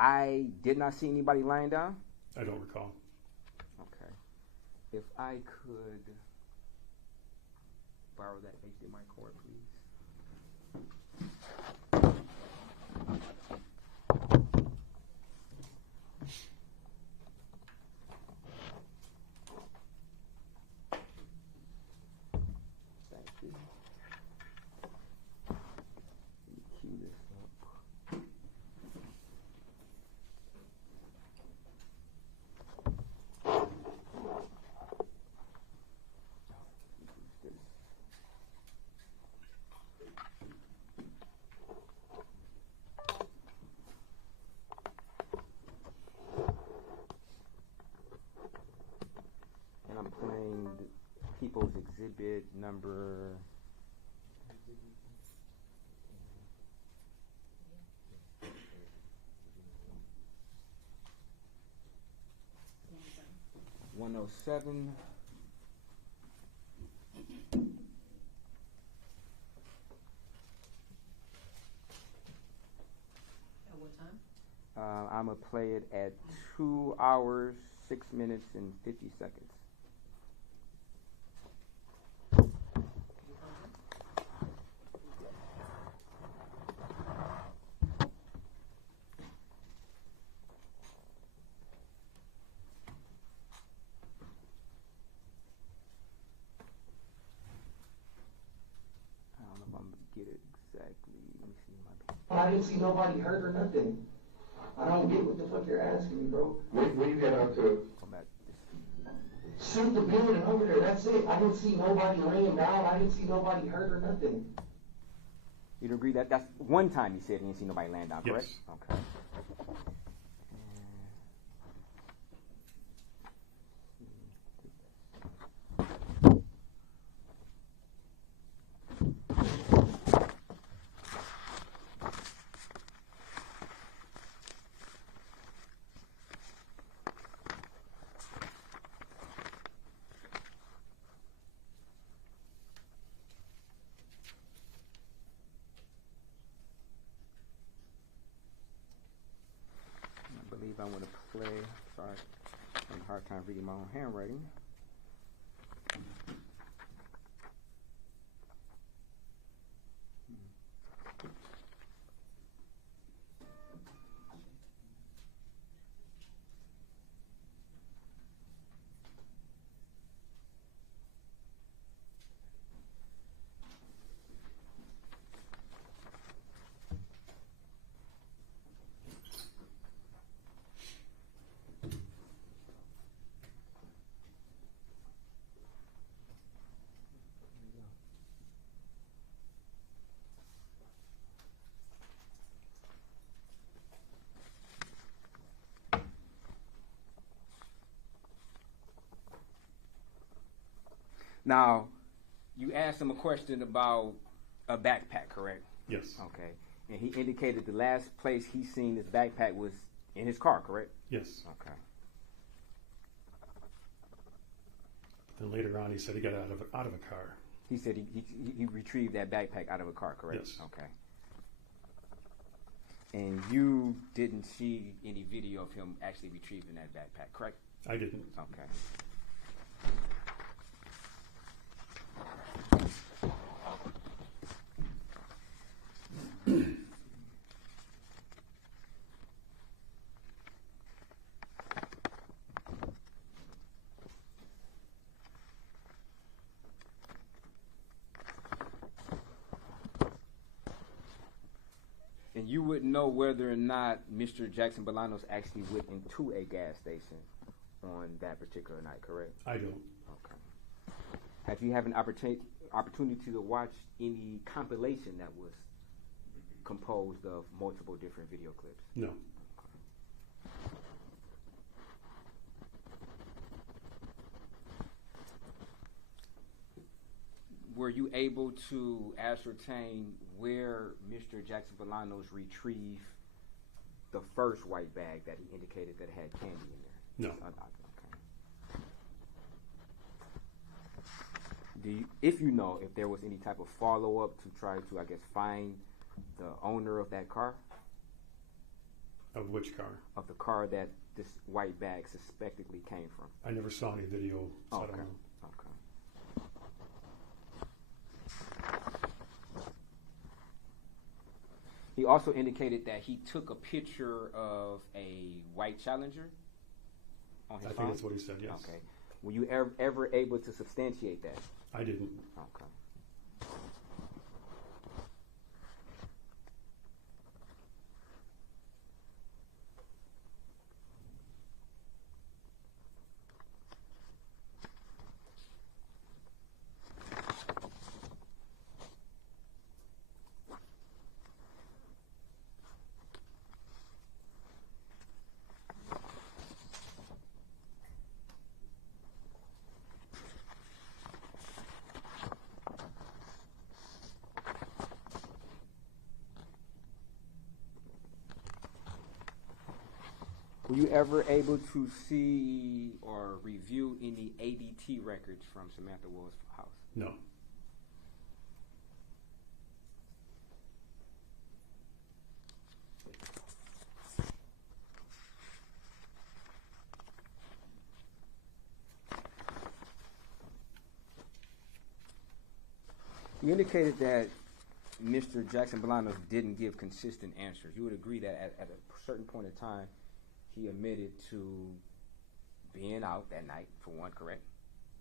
I did not see anybody lying down. I don't recall. Okay. If I could borrow that HDMI cord, please. I'm playing People's Exhibit number 107. At what time? I'm going to play it at 2 hours, 6 minutes, and 50 seconds. I didn't see nobody hurt or nothing. I don't get what the fuck you're asking me, bro. What do you get up to? Shoot the building over there, that's it. I didn't see nobody laying down. I didn't see nobody hurt or nothing. You'd agree that that's one time you said you didn't see nobody laying down, correct? Yes. Okay. I want to play. Sorry, I'm having a hard time reading my own handwriting. Now, you asked him a question about a backpack, correct? Yes. Okay. And he indicated the last place he seen this backpack was in his car, correct? Yes. Okay. Then later on, he said he got out of a car. He said he retrieved that backpack out of a car, correct? Yes. Okay. And you didn't see any video of him actually retrieving that backpack, correct? I didn't. Okay. And you wouldn't know whether or not Mr. Jackson-Bolanos actually went into a gas station on that particular night, correct? I don't. Okay. Have you had an opportunity to watch any compilation that was composed of multiple different video clips? No. Were you able to ascertain where Mr. Jackson-Bolanos retrieved the first white bag that he indicated that had candy in there? No. Okay. If you know if there was any type of follow-up to try to, I guess, find the owner of that car? Of which car? Of the car that this white bag suspectedly came from. I never saw any video, so I Okay. don't know. Okay. He also indicated that he took a picture of a white Challenger on his I phone. think that's what he said, yes. Okay. Were you ever able to substantiate that? I didn't. Okay. Were you ever able to see or review any ADT records from Samantha Woll's house? No. You indicated that Mr. Jackson-Bolanos didn't give consistent answers. You would agree that at a certain point in time, he admitted to being out that night, for one, correct?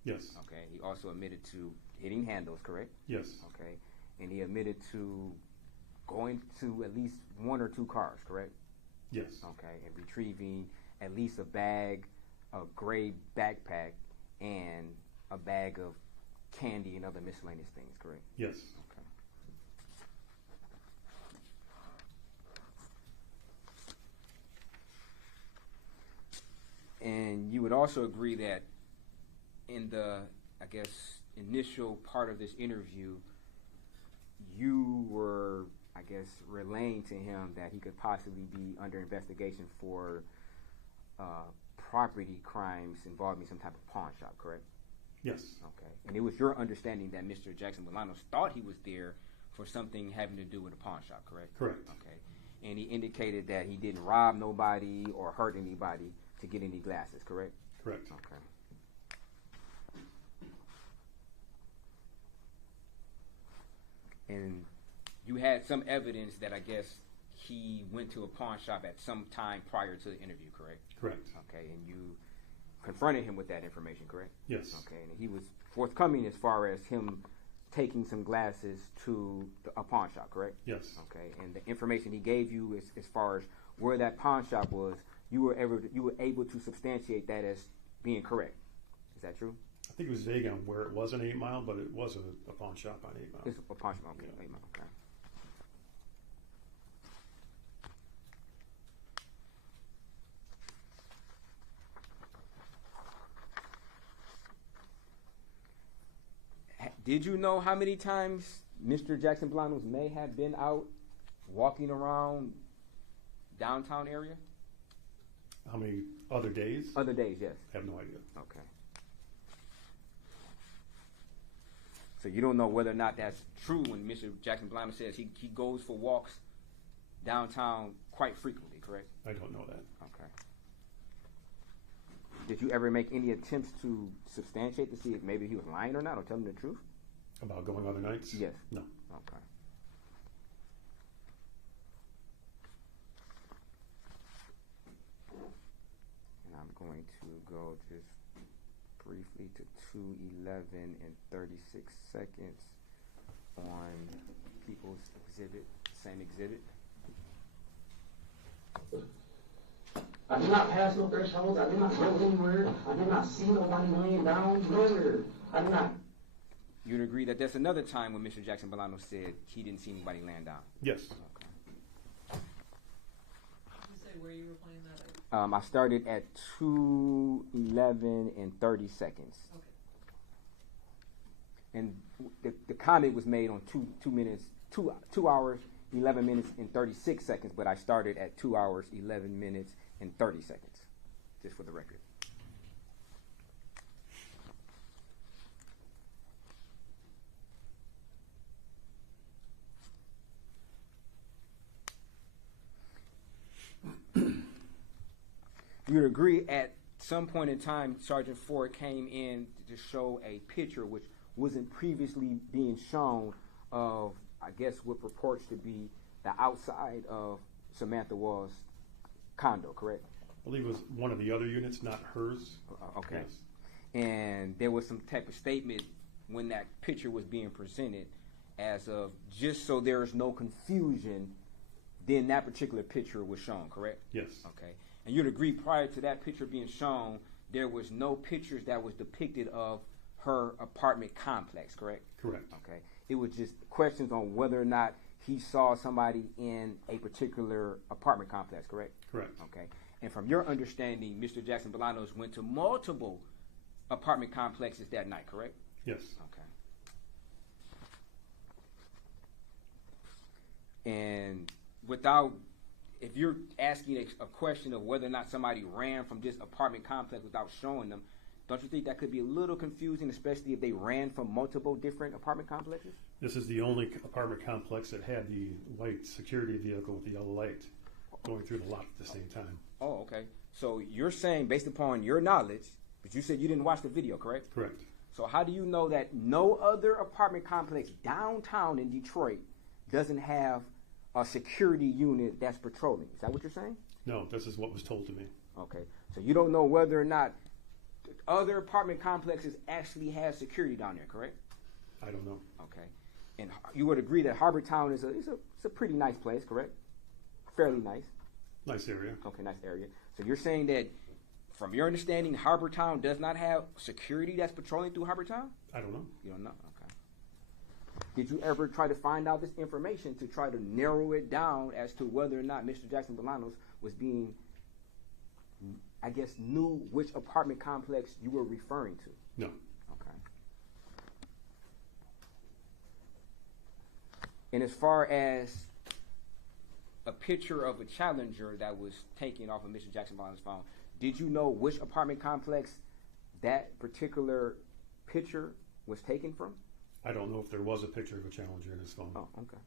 Yes. Okay. He also admitted to hitting handles, correct? Yes. Okay. And he admitted to going to at least one or two cars, correct? Yes. Okay. And retrieving at least a bag, a gray backpack, and a bag of candy and other miscellaneous things, correct? Yes. Okay. And you would also agree that in the, I guess, initial part of this interview, you were, I guess, relaying to him that he could possibly be under investigation for property crimes involving some type of pawn shop, correct? Yes. Okay. And it was your understanding that Mr. Jackson-Bolanos thought he was there for something having to do with a pawn shop, correct? Correct. Okay. And he indicated that he didn't rob nobody or hurt anybody to get any glasses, correct? Correct. Okay. And you had some evidence that I guess he went to a pawn shop at some time prior to the interview, correct? Correct. Okay. And you confronted him with that information, correct? Yes. Okay. And he was forthcoming as far as him taking some glasses to a pawn shop, correct? Yes. Okay. And the information he gave you as far as where that pawn shop was, you were able to substantiate that as being correct. Is that true? I think it was vague on where it was an 8 Mile, but it was a pawn shop on 8 Mile. It's a pawn shop. Okay. Yeah. 8 Mile, okay. Did you know how many times Mr. Jackson-Bolanos may have been out walking around downtown area? How many other days? Other days, yes. I have no idea. Okay. So you don't know whether or not that's true when Mr. Jackson-Bolanos says he goes for walks downtown quite frequently, correct? I don't know that. Okay. Did you ever make any attempts to substantiate to see if maybe he was lying or not, or telling the truth? About going other nights? Yes. No. Okay. And I'm going to go just briefly to 2:11 and 36 seconds on People's Exhibit, same exhibit. I did not pass no thresholds. I did not go anywhere. I did not see nobody laying down. Nowhere. I did not. You'd agree that there's another time when Mr. Jackson-Bolanos said he didn't see anybody laying down. Yes. Okay. You say where you were playing that at? I started at 2:11 and 30 seconds. Okay. And the comment was made on 2 hours, 11 minutes and 36 seconds, but I started at 2 hours, 11 minutes and 30 seconds, just for the record. you would agree at some point in time, Sergeant Ford came in to show a picture which wasn't previously being shown of, I guess, what purports to be the outside of Samantha Woll's condo, correct? I believe it was one of the other units, not hers. Okay. Yes. And there was some type of statement when that picture was being presented as of, just so there's no confusion, then that particular picture was shown, correct? Yes. Okay. And you'd agree prior to that picture being shown, there was no pictures that was depicted of her apartment complex, correct? Correct. Okay. It was just questions on whether or not he saw somebody in a particular apartment complex, correct? Correct. Okay. And from your understanding, Mr. Jackson-Bolanos went to multiple apartment complexes that night, correct? Yes. Okay. And without, if you're asking a question of whether or not somebody ran from this apartment complex without showing them, don't you think that could be a little confusing, especially if they ran from multiple different apartment complexes? This is the only apartment complex that had the white security vehicle with the yellow light going through the lot at the same time. Oh, okay. So you're saying, based upon your knowledge, but you said you didn't watch the video, correct? Correct. So how do you know that no other apartment complex downtown in Detroit doesn't have a security unit that's patrolling? Is that what you're saying? No, this is what was told to me. Okay. So you don't know whether or not other apartment complexes actually have security down there, correct? I don't know. Okay. And you would agree that Harbortown is a pretty nice place, correct? Fairly nice. Nice area. Okay, nice area. So you're saying that, from your understanding, Harbortown does not have security that's patrolling through Harbortown? I don't know. You don't know? Okay. Did you ever try to find out this information to try to narrow it down as to whether or not Mr. Jackson-Bolanos was being, I guess, knew which apartment complex you were referring to? No. Okay. And as far as a picture of a Challenger that was taken off of Mr. Jackson-Bolanos' phone, did you know which apartment complex that particular picture was taken from? I don't know if there was a picture of a Challenger in his phone. Oh, okay.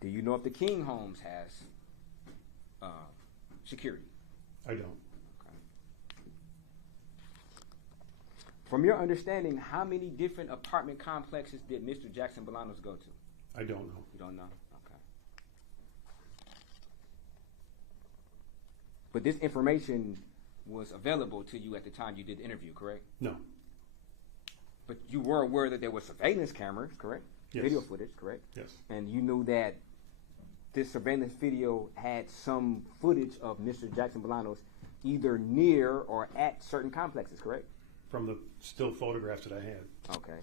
Do you know if the King Homes has security? I don't. Okay. From your understanding, how many different apartment complexes did Mr. Jackson-Bolanos go to? I don't know. You don't know? Okay. But this information was available to you at the time you did the interview, correct? No. But you were aware that there were surveillance cameras, correct? Yes. Video footage, correct? Yes. And you knew that this surveillance video had some footage of Mr. Jackson-Bolanos either near or at certain complexes, correct? From the still photographs that I had. Okay.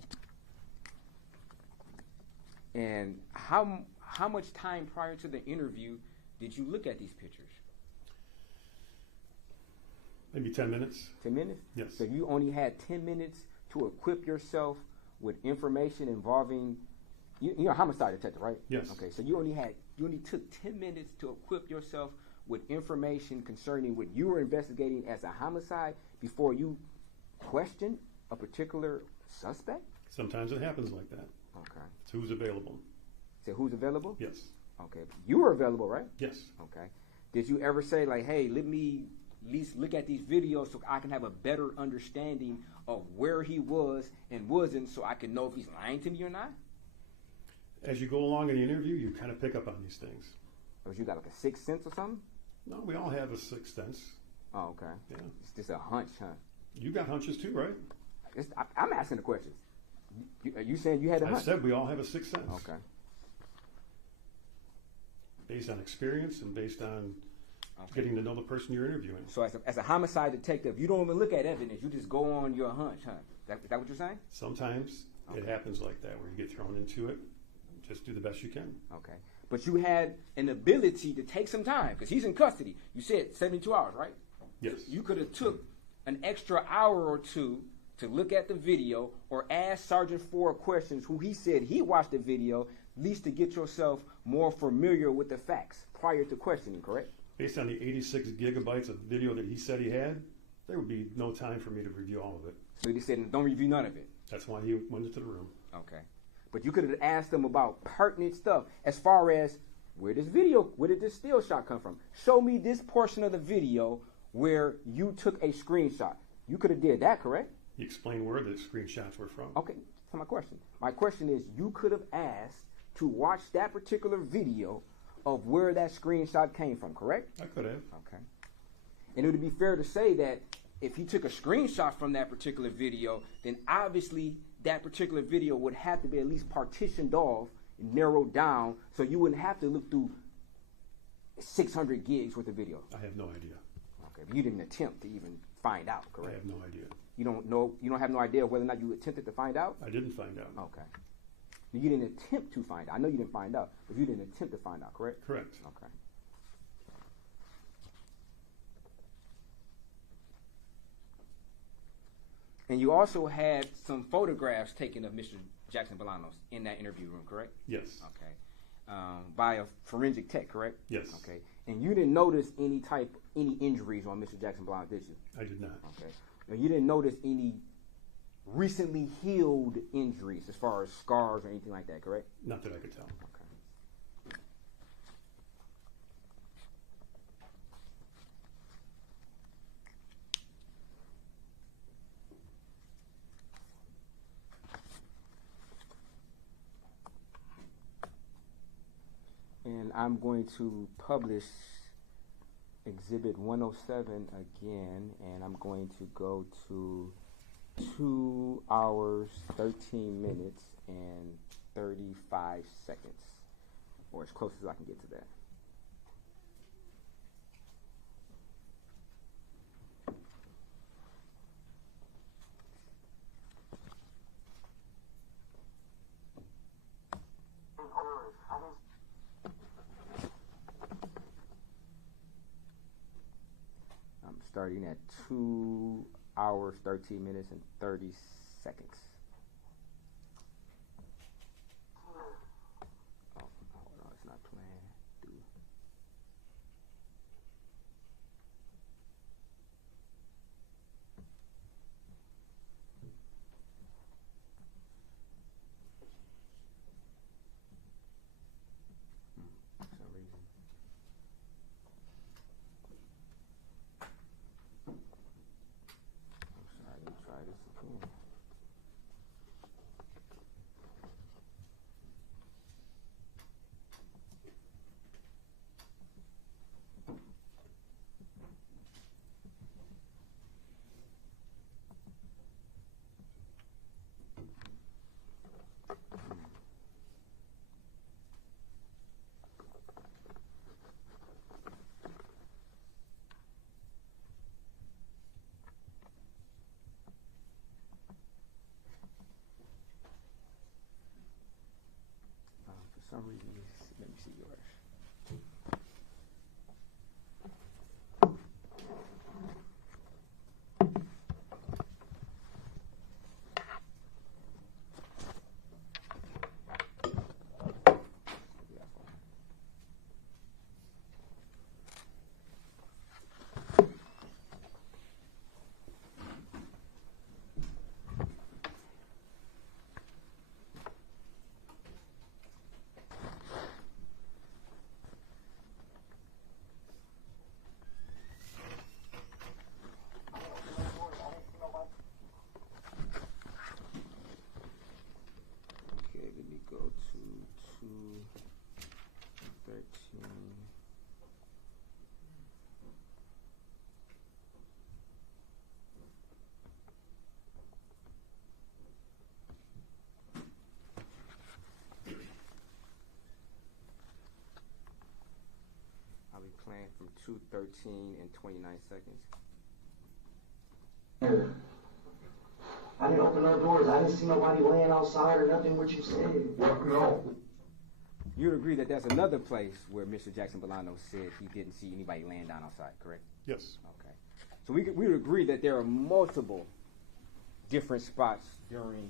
And how much time prior to the interview did you look at these pictures? Maybe 10 minutes. 10 minutes? Yes. So you only had 10 minutes to equip yourself with information involving, you're a homicide detective, right? Yes. Okay, so you only took 10 minutes to equip yourself with information concerning what you were investigating as a homicide before you questioned a particular suspect? Sometimes it happens like that. Okay. It's who's available. So who's available? Yes. Okay. You were available, right? Yes. Okay. Did you ever say, like, hey, let me at least look at these videos so I can have a better understanding of where he was and wasn't, so I can know if he's lying to me or not? As you go along in the interview, you kind of pick up on these things. Or you got like a sixth sense or something? No, we all have a sixth sense. Oh, okay. Yeah. It's just a hunch, huh? You got hunches too, right? I'm asking the questions. Are you saying you had a hunch? I said we all have a sixth sense. Okay. Based on experience and based on getting to know the person you're interviewing. So as a homicide detective, you don't even look at evidence. You just go on your hunch, huh? Is that what you're saying? Sometimes it happens like that where you get thrown into it. Just do the best you can. Okay. But you had an ability to take some time because he's in custody. You said 72 hours, right? Yes. You could have took an extra hour or two to look at the video or ask Sergeant Ford questions who he said he watched the video, at least to get yourself more familiar with the facts prior to questioning, correct? Based on the 86 gigabytes of video that he said he had, there would be no time for me to review all of it. So he said, don't review none of it. That's why he went into the room. Okay. But you could have asked him about pertinent stuff as far as where did this still shot come from? Show me this portion of the video where you took a screenshot. You could have did that, correct? He explained where the screenshots were from. Okay, that's my question. My question is, you could have asked to watch that particular video of where that screenshot came from, correct? I could have. Okay. And it would be fair to say that if he took a screenshot from that particular video, then obviously that particular video would have to be at least partitioned off and narrowed down so you wouldn't have to look through 600 gigs worth of video. I have no idea. Okay, but you didn't attempt to even find out, correct? I have no idea. You don't have no idea whether or not you attempted to find out? I didn't find out. Okay. You didn't attempt to find out. I know you didn't find out, but you didn't attempt to find out, correct? Correct. Okay. And you also had some photographs taken of Mr. Jackson-Bolanos in that interview room, correct? Yes. Okay. By a forensic tech, correct? Yes. Okay. And you didn't notice any injuries on Mr. Jackson-Bolanos, did you? I did not. Okay. Now, you didn't notice any recently healed injuries as far as scars or anything like that, correct? Not that I could tell. Okay. And I'm going to publish Exhibit 107 again, and I'm going to go to 2 hours, 13 minutes, and 35 seconds, or as close as I can get to that. I'm starting at 2 hours, 13 minutes, and 30 seconds. Oh, no, it's not planned. For some reason. Let me try this again. For some reason, let me see yours. Okay, let me go to 2:13. I'll be playing from 2:13 and 29 seconds. I didn't open no doors. I didn't see nobody laying outside or nothing. What you said? No. You'd agree that there's another place where Mr. Jackson-Bolanos said he didn't see anybody laying down outside, correct? Yes. Okay. So we would agree that there are multiple different spots during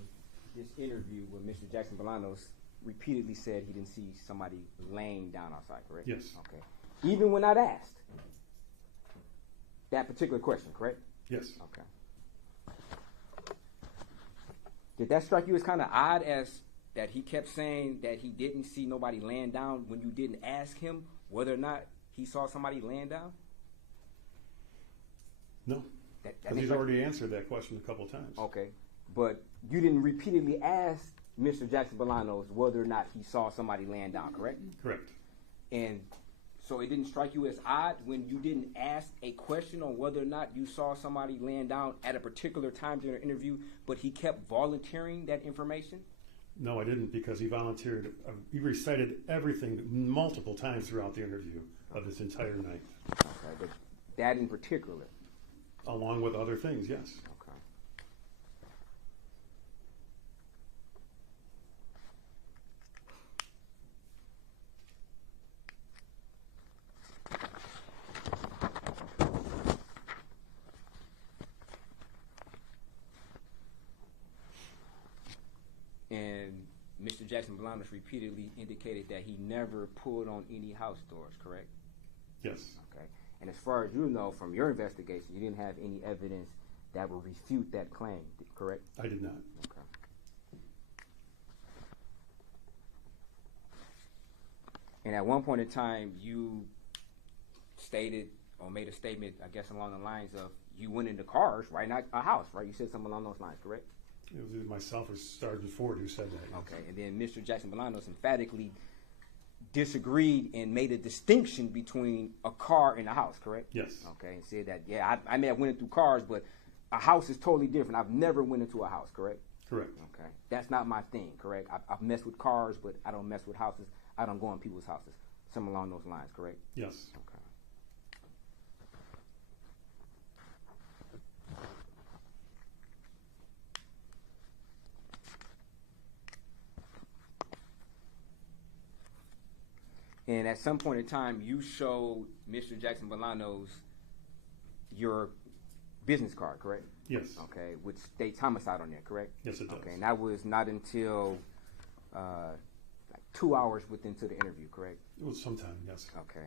this interview where Mr. Jackson-Bolanos repeatedly said he didn't see somebody laying down outside, correct? Yes. Okay. Even when not asked that particular question, correct? Yes. Okay. Did that strike you as kind of odd as that he kept saying that he didn't see nobody laying down when you didn't ask him whether or not he saw somebody laying down? No, because he's already answered that question a couple of times. Okay, but you didn't repeatedly ask Mr. Jackson-Bolanos whether or not he saw somebody laying down, correct? Correct. And so it didn't strike you as odd when you didn't ask a question on whether or not you saw somebody laying down at a particular time during the interview, but he kept volunteering that information? No, I didn't, because he volunteered. He recited everything multiple times throughout the interview of this entire night. Okay, but that in particular? Along with other things, yes. Okay. And Mr. Jackson-Bolanos repeatedly indicated that he never pulled on any house doors, correct? Yes. Okay. And as far as you know from your investigation, you didn't have any evidence that will refute that claim, correct? I did not. Okay. And at one point in time, you stated or made a statement, I guess along the lines of, you went into cars, right? Not a house, right? You said something along those lines, correct? It was either myself or Sergeant Ford who said that. Okay. And then Mr. Jackson-Bolanos emphatically disagreed and made a distinction between a car and a house, correct? Yes. Okay, and said that, yeah, I may have went through cars, but a house is totally different. I've never went into a house, correct? Correct. Okay, that's not my thing, correct? I've messed with cars, but I don't mess with houses. I don't go in people's houses. Something along those lines, correct? Yes. Okay. And at some point in time, you showed Mr. Jackson-Bolanos your business card, correct? Yes. Okay, which states homicide on there, correct? Yes, it does. Okay, and that was not until like 2 hours into the interview, correct? It was sometime, yes. Okay.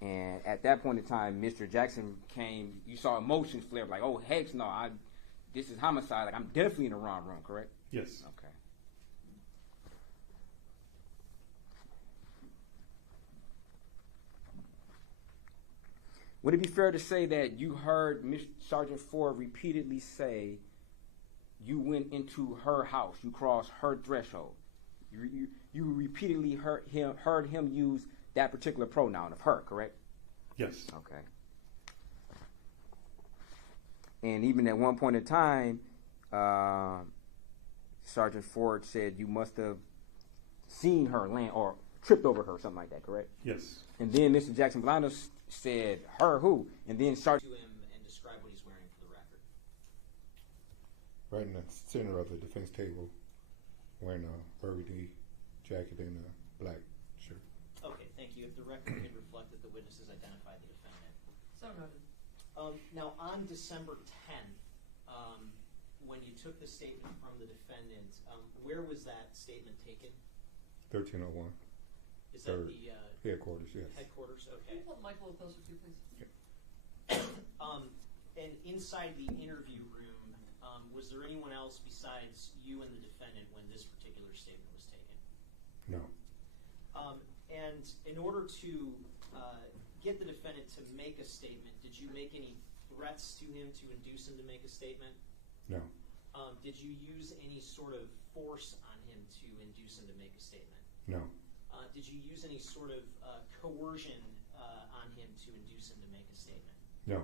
And at that point in time, Mr. Jackson came, you saw emotions flare, like, oh, heck no, this is homicide. Like, I'm definitely in the wrong room, correct? Yes. Okay. Would it be fair to say that you heard Sergeant Ford repeatedly say you went into her house, you crossed her threshold? You repeatedly heard him use that particular pronoun of her, correct? Yes. Okay. And even at one point in time, Sergeant Ford said you must have seen her land or tripped over her, something like that, correct? Yes. And then Mr. Jackson-Bolanos said, her who? And then Sergeant... To him and describe what he's wearing for the record. Right in the center of the defense table, wearing a burgundy jacket and a black shirt. Okay, thank you. If the record can reflect that the witnesses identified the defendant. So noted. Now, on December 10th, when you took the statement from the defendant, where was that statement taken? 1301. Is that Third. the Headquarters, yes. headquarters? Can Okay. you pull the mic a little closer to you, please? And inside the interview room, was there anyone else besides you and the defendant when this particular statement was taken? No. And in order to get the defendant to make a statement, did you make any threats to him to induce him to make a statement? No. Did you use any sort of force on him to induce him to make a statement? No. Did you use any sort of coercion on him to induce him to make a statement? No.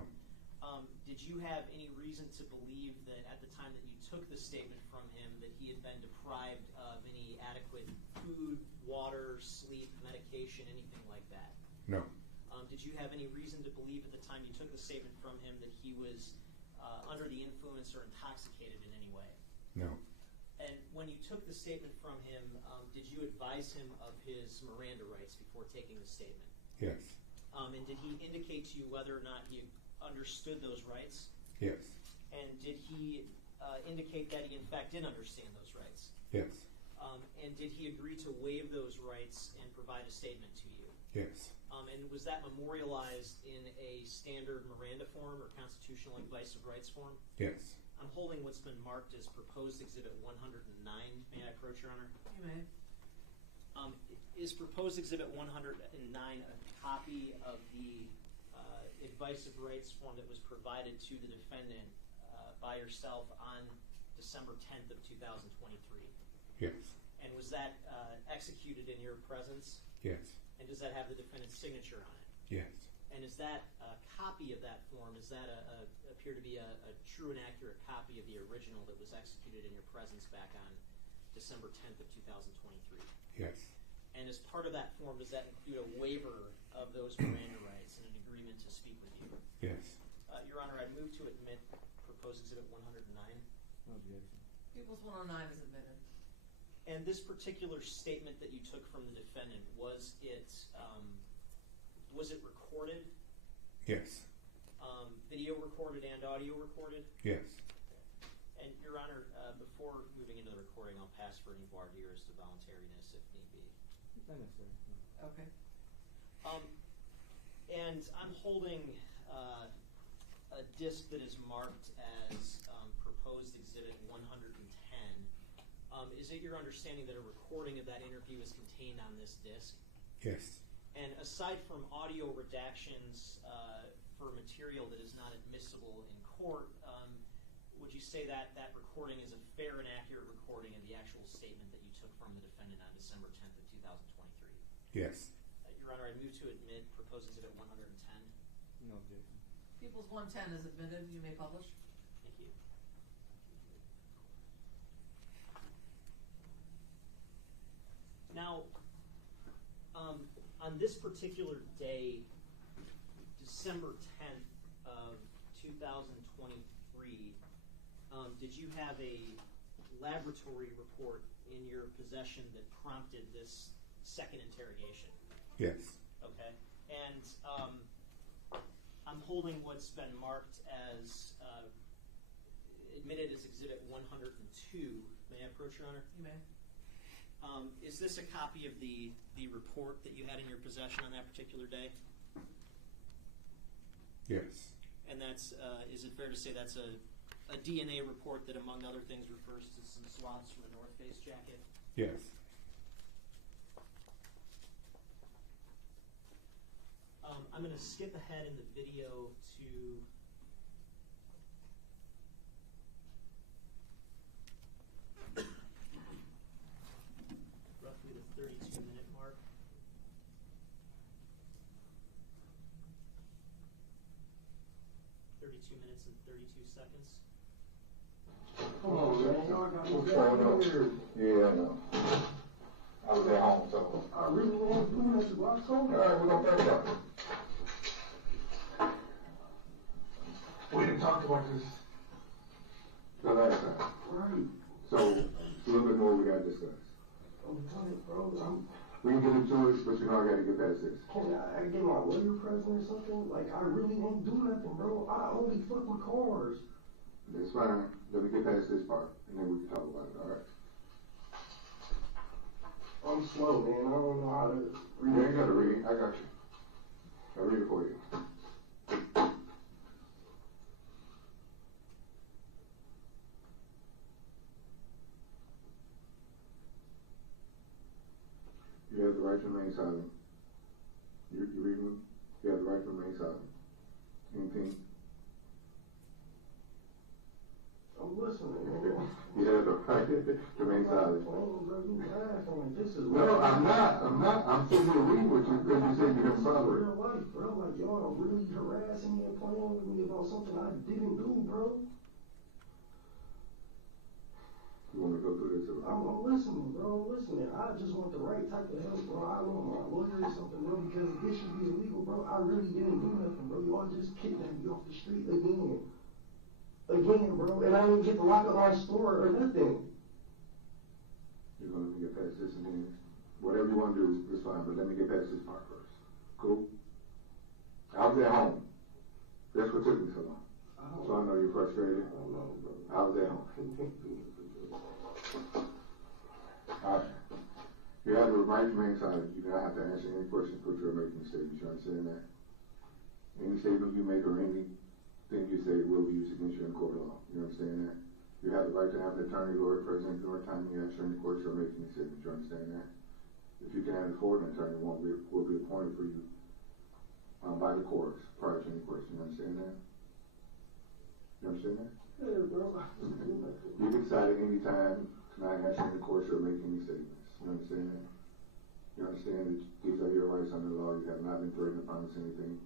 Did you have any reason to believe that at the time that you took the statement from him that he had been deprived of any adequate food, water, sleep, medication, anything like that? No. Did you have any reason to believe at the time you took the statement from him that he was under the influence or intoxicated in any way? No. And when you took the statement from him, did you advise him of his Miranda rights before taking the statement? Yes. And did he indicate to you whether or not he understood those rights? Yes. And did he indicate that he in fact did understand those rights? Yes. And did he agree to waive those rights and provide a statement to you? Yes. And was that memorialized in a standard Miranda form or constitutional advice of rights form? Yes. I'm holding what's been marked as proposed exhibit 109. May I approach, Your Honor? You may. Is proposed exhibit 109 a copy of the advice of rights form that was provided to the defendant by yourself on December 10th of 2023? Yes. And was that executed in your presence? Yes. And does that have the defendant's signature on it? Yes. And is that a copy of that form, is that appear to be a true and accurate copy of the original that was executed in your presence back on December 10th of 2023? Yes. And as part of that form, does that include a waiver of those Miranda rights and an agreement to speak with you? Yes. Your Honor, I'd move to admit proposed exhibit 109. People's 109 is admitted. And this particular statement that you took from the defendant, was it recorded? Yes. Video recorded and audio recorded? Yes. And Your Honor, before moving into the recording, I'll pass for any voir dire as to voluntariness if need be. Okay. And I'm holding a disc that is marked as proposed exhibit 110. Is it your understanding that a recording of that interview is contained on this disc? Yes. And aside from audio redactions for material that is not admissible in court, would you say that that recording is a fair and accurate recording of the actual statement that you took from the defendant on December 10th of 2023? Yes. Your Honor, I move to admit proposed exhibit 110. No objection. People's 110 is admitted. You may publish. Thank you. Now, on this particular day, December 10th of 2023, did you have a laboratory report in your possession that prompted this second interrogation? Yes. Okay. And I'm holding what's been marked as admitted as exhibit 102. May I approach, Your Honor? You may. Is this a copy of the report that you had in your possession on that particular day? Yes. And that's, is it fair to say that's a DNA report that, among other things, refers to some swabs from a North Face jacket? Yes. I'm going to skip ahead in the video to roughly the 32-minute mark. 32 minutes and 32 seconds. Come on, man. What's going on? Yeah, I know. I was at home, so. I really want to do this. What's going on? All right, we're going to talk about it. We didn't talk about this the last time. Right. So, it's a little bit more we got to discuss. I'm telling you, bro. We can get into it, but you know I got to get past this. Can I get my lawyer present or something? Like, I really won't do nothing, bro. I only fuck with cars. That's fine. Let me get past this part, and then we can talk about it, all right? I'm slow, man. I don't know how to read. You ain't got to read. I got you. I'll read it for you. You have the right to remain silent. You reading me? You have the right to remain silent. Anything? I'm listening, man. You have the right to remain silent. Bro, you laughing like this is No, I'm not. I'm sitting here reading with you because you said you didn't follow it. real life, bro. Like, y'all are really harassing me and playing with me about something I didn't do, bro. You want me to go through this? I'm listening, bro. I'm listening. I just want the right type of help, bro. I want my lawyer or something, bro, because this should be illegal, bro. I really didn't do nothing, bro. Y'all just kidnapped me off the street again. Again, bro. And I didn't get to lock up my store or nothing. You're going to get past this and then whatever you want to do is fine, but let me get past this part first. Cool? I was at home. That's what took me so long. So I know you're frustrated. I don't know, bro. I was at home. Alright. You have the right to remain silent. You do not have to answer any questions put you're making statements. You understand that? Any statement you make or anything thing you say will be used against you in court of law. You understand that? You have the right to have an attorney, lawyer, present during time you ask in the court shall make any statement. You understand that? If you can afford an attorney, one will be appointed for you by the courts prior to any question. You understand that? You understand that? Yeah, bro. You can decide at any time tonight asking the court shall make any statements. You understand that? You understand that these are your rights under the law. You have not been threatened to promise anything.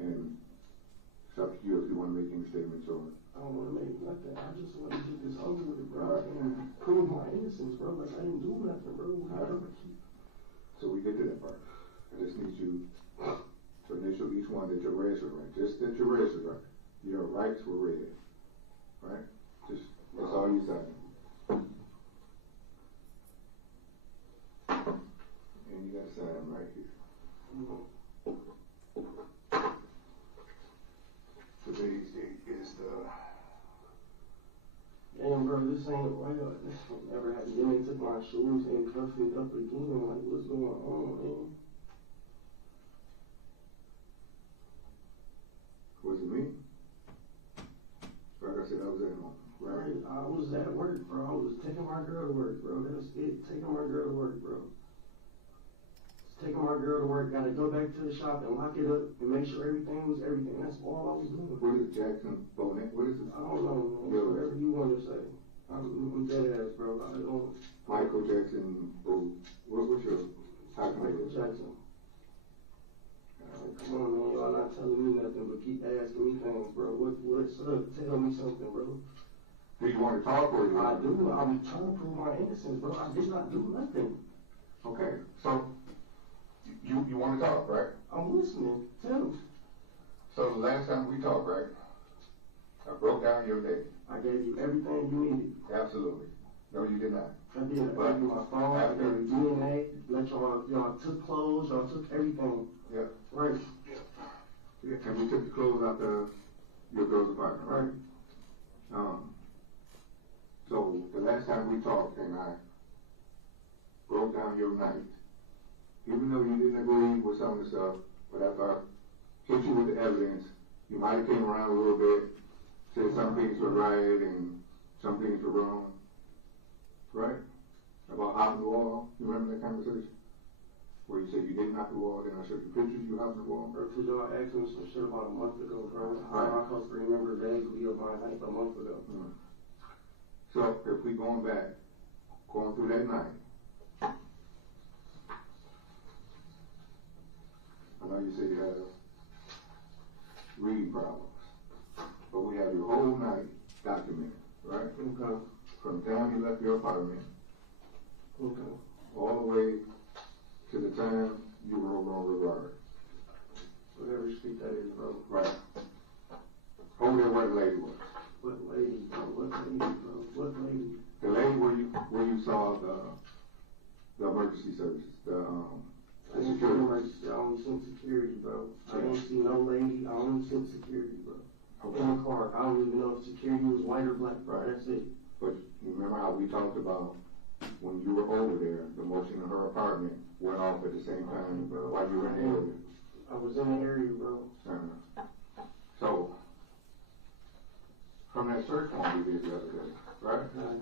And it's up to you if you want to make any statements or. I don't want to make nothing. I just want to get this over with, bro, and prove my innocence, bro. Like, I didn't do nothing, bro. So we get to that part. I just need you to initial each one that your rights are right. Just that your rights are right. Your rights were read. Right? Just, that's all you say. And you got to sign right here. Today's date is the. Damn, bro, this ain't right. This never happened. Then they took my shoes and cuffed me up again. Like, what's going on, man? Was it me? Like I said, I was at home. Right? I was at work, bro. I was taking my girl to work, bro. That's it. Taking my girl to work, bro. Just taking my girl to work. Gotta go back to the shop and lock it up and make sure everything was everything. That's all I was doing. What is Jackson-Bolanos? What is it? I don't know, man. Whatever you want to say. I'm dead ass, bro. I don't. Michael Jackson. What's your title? Michael Jackson. Come on, man. Y'all not telling me nothing, but keep asking me things, bro. What's up? Tell me something, bro. Do you want to talk or you I want do. I'm trying to prove my innocence, bro. I did not do nothing. Okay, so you want to talk, right? I'm listening. Tell me. So the last time we talked, right? I broke down your day. I gave you everything you needed. Absolutely. No, you did not. I did. I gave you my phone. I gave you DNA. Let y'all took clothes. Y'all took everything. Yeah. Right. Yeah. And we took the clothes out your girl's apartment, right? So the last time we talked and I broke down your night, even though you didn't agree with some of the stuff, but after I hit you with the evidence, you might have came around a little bit, said some things were right and some things were wrong, right? About hopping the wall. You remember that conversation? Where you said you didn't knock the wall, then I showed you pictures you hopping the wall. Bro, because y'all asked me some shit about a month ago, bro. How am I supposed to remember vaguely of my night a month ago? Mm-hmm. So if we going through that night, I know you said you had reading problems, but we have your whole night documented, right? Okay. From the time you left your apartment, Okay. all the way to the time you were no longer guard. Whatever street that is, bro. Right. Over there where the lady was. What lady, bro? What lady, bro? What lady? The lady where you saw the emergency services, the I didn't see security. emergency. I only seen security, bro. I didn't see no lady. I only seen security, bro. Okay. In the car. I don't even know if security was white or black, bro. That's it. But you remember how we talked about when you were over there, the motion in her apartment went off at the same time while you were in the area. I was in the area, bro. So, from that search warrant we did the other day, right? Okay.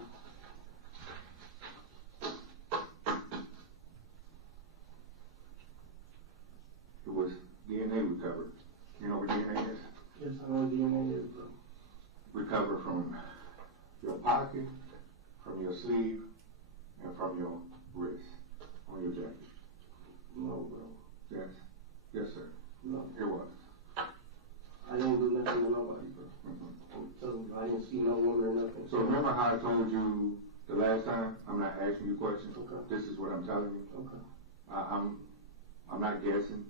It was DNA recovered. You know what DNA is? Yes, I know what DNA is, bro. Recovered from your pocket, from your sleeve, and from your wrist on your jacket. No, bro. Yes. Yes, sir. No. It was. I didn't do nothing to nobody, bro. I'm telling you, I didn't see no woman or nothing. So remember how I told you the last time? I'm not asking you questions. Okay. This is what I'm telling you. Okay. I'm not guessing.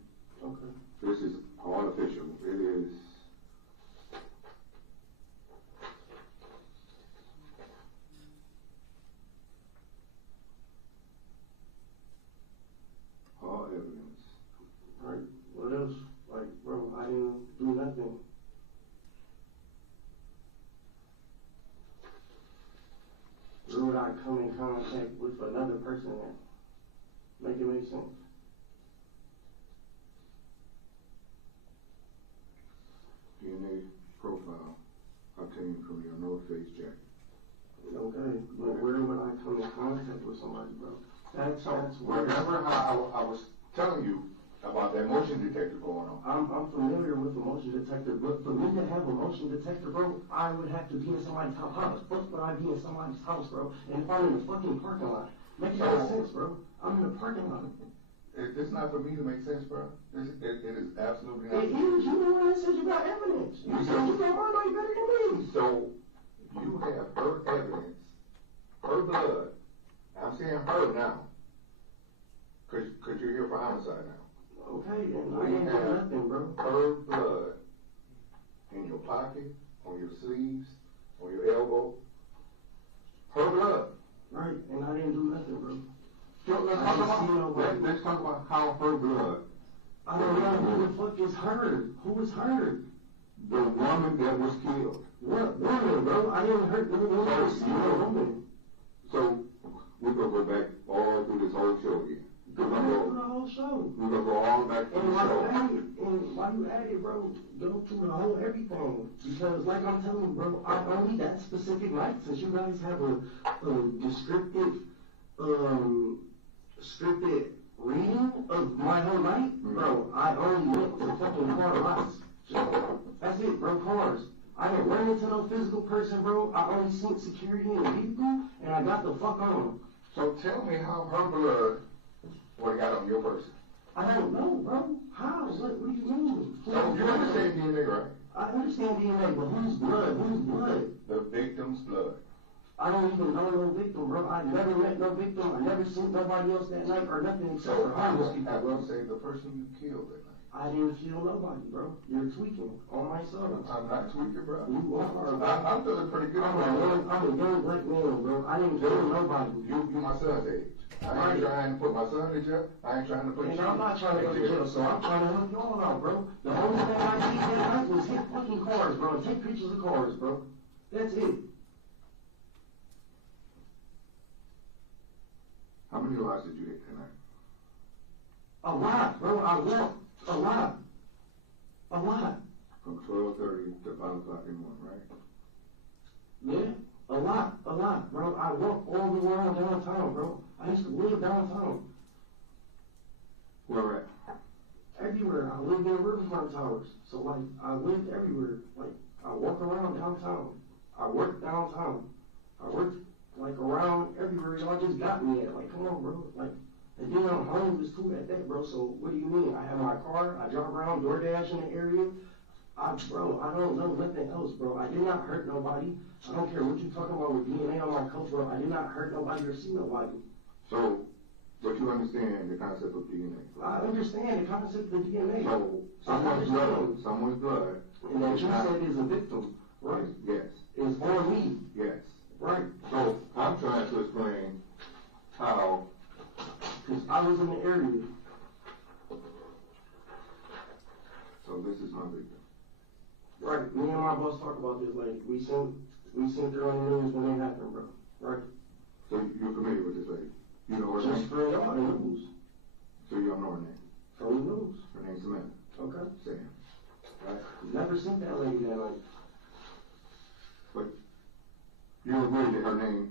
Okay. This is all official. It is. All evidence. Right. What else? Like, bro, I didn't do nothing. Where would I come in contact with another person at? Make it make sense. DNA profile. about that motion detector going on. I'm familiar with the motion detector, but for me to have a motion detector, bro, I would have to be in somebody's house. How the fuck would I be in somebody's house, bro? And if I'm in the fucking parking lot, make no sense, bro. I'm in the parking lot. It's not for me to make sense, bro. It is absolutely not. It is. You the one that said you got evidence. You said you got my life better than me. So you have her evidence, her blood. I'm saying her now, cause you're here for homicide now. Okay, then I ain't doing nothing, bro. Her blood in your pocket, on your sleeves, on your elbow. Her blood. Right, and I didn't do nothing, bro. So let's talk about how her blood. I don't know who the fuck is her. Who is her? The woman that was killed. What woman, bro? I didn't hurt no woman. See no woman. So we're gonna go back all through this whole show again. Go back through the whole show. We're gonna go all back through And the show. while you at it, bro, go through the whole everything. Because like I'm telling you, bro, I only that specific night, since you guys have a descriptive, scripted reading of my whole night, bro, I only went to fucking car lots. That's it, bro, cars. I didn't run into no physical person, bro. I only seen security in the vehicle, and I got the fuck on. So tell me how her blood would have got on your person. I don't know, bro. How? What do you mean? So you understand DNA, right? I understand DNA, but whose blood? Whose blood? The victim's blood. I don't even know no victim, bro. I never met no victim. I never seen nobody else that night or nothing except So for I homeless people, bro. will say the person you killed that night. I didn't kill nobody, bro. You're tweaking on my soul. I'm not tweaking, bro. You are, bro. I'm feeling pretty good. I'm a young black man, bro. I didn't kill nobody. You my son's age. I ain't trying to put my son in jail. I ain't trying to put And you I'm not trying to go to jail, so I'm trying to help y'all out, bro. The only thing I did that night was hit fucking cars, bro, and take pictures of cars, bro. That's it. How many lives did you hit tonight? A lot, bro. I walked a lot. A lot. From 12:30 to 5 o'clock in the morning, right? Yeah, a lot, bro. I walk all the way around downtown, bro. I used to live downtown. Where at? Everywhere. I lived in Riverfront Towers. So, like, I lived everywhere. Like, I walk around downtown. I work downtown. I worked, like, around everywhere y'all just got me at. Like, come on, bro. Like, and then I'm homeless too at that, bro. So, what do you mean? I have my car. I drive around DoorDash in the area. Bro, I don't know nothing else, bro. I did not hurt nobody. I don't care what you talking about with DNA on my coat, bro. I did not hurt nobody or see nobody. So, but you understand the concept of DNA, right? I understand the concept of DNA. So, someone's blood. And that you said is a victim, right? Yes. Is on me. Yes. Right. So, I'm trying to explain how. Because I was in the area. So, this is my victim. Right. Me and my boss talk about this. Like, we sent it on the news when it happened, bro. Right. So, you're familiar with this lady? You know her Just name? for y'all, the news. So, you don't know her name? From the news. Her name's Samantha. Okay. Sam. Right? Never seen that lady that night. But you agree that her name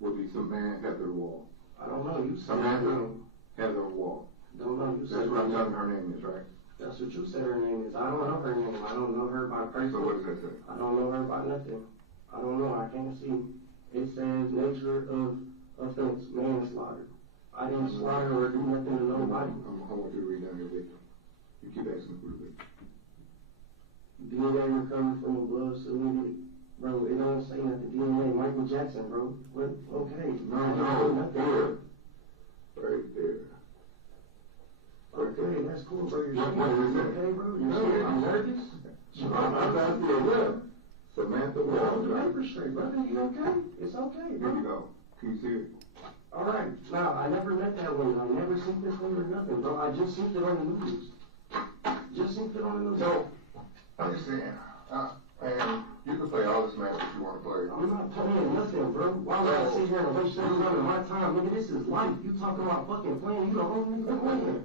would be Samantha Heather Wall. I don't know. You said Samantha Heather Wall. Don't know. You said That's what I'm telling her name is, right? That's what you said her name is. I don't know her name. I don't know her by person. So what does that say? I don't know her by nothing. I don't know. I can't see. It says nature of offense, manslaughter. I didn't slaughter or do nothing to nobody. I want you to read down your victim. You keep asking for the victim. DNA recovered from a blood submitted. Bro, it don't say nothing. DNA, Michael Jackson, bro. What? Okay. No, there. Right there. Okay, that's cool, bro. You're What sure? is it? Okay, bro. You're sure? I'm nervous. I'm not there. What? Samantha Hold the Wall. paper straight, brother. You okay? It's okay, Here bro. you go. Can you see it? All right. Now, I never met that woman. I never seen this woman or nothing, bro. I just seen it on the news. Just seen it on the news. So, understand. And you can play all this match if you want to play. I'm not playing nothing, bro. Why would I sit here and waste every my time? Nigga, this is life. You talking about fucking playing. You the only nigga playing.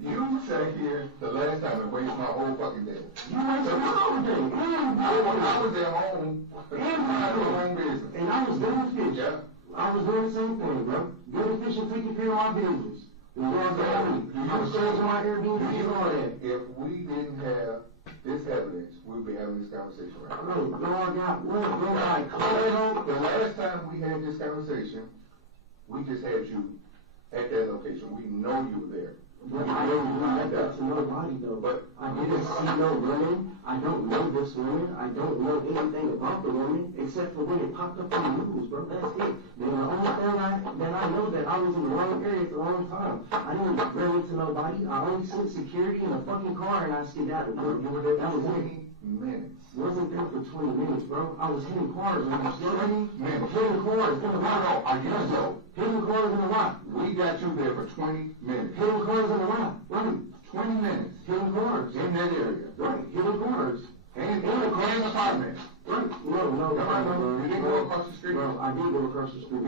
You sat here the last time and wasted my whole fucking day. You wasted my whole day. I was at home. I do my own business. And I was doing fish. Yeah. I was doing the same thing, bro. Doing fish and taking care of my business. You know what I'm saying? I was changing my Airbnb and all that. If we didn't have this evidence, we'd be having this conversation right now. Bro, I got what? Bro, like, The last time we had this conversation, we just had you at that location. We know you were there. but I didn't do that to nobody though. But I didn't see no women. I don't know this woman. I don't know anything about the woman except for when it popped up on the news, bro. That's it. Then the only thing that I know that I was in the wrong area at the wrong time. I didn't run into nobody. I only sent security in a fucking car and I skedaddled, bro. you were there That for was 20 it. minutes. Wasn't there for 20 minutes, bro. I was hitting cars on the street. 20 minutes. Hitting cars in the lot. I guess so. Hitting cars in the lot. We got you there for 20 minutes. Hitting cars in the lot. Right. 20 minutes. Hitting cars. In that area. Right. Hitting cars. And in the apartment. Right. No. You didn't go across the street. Bro, I did go across the street.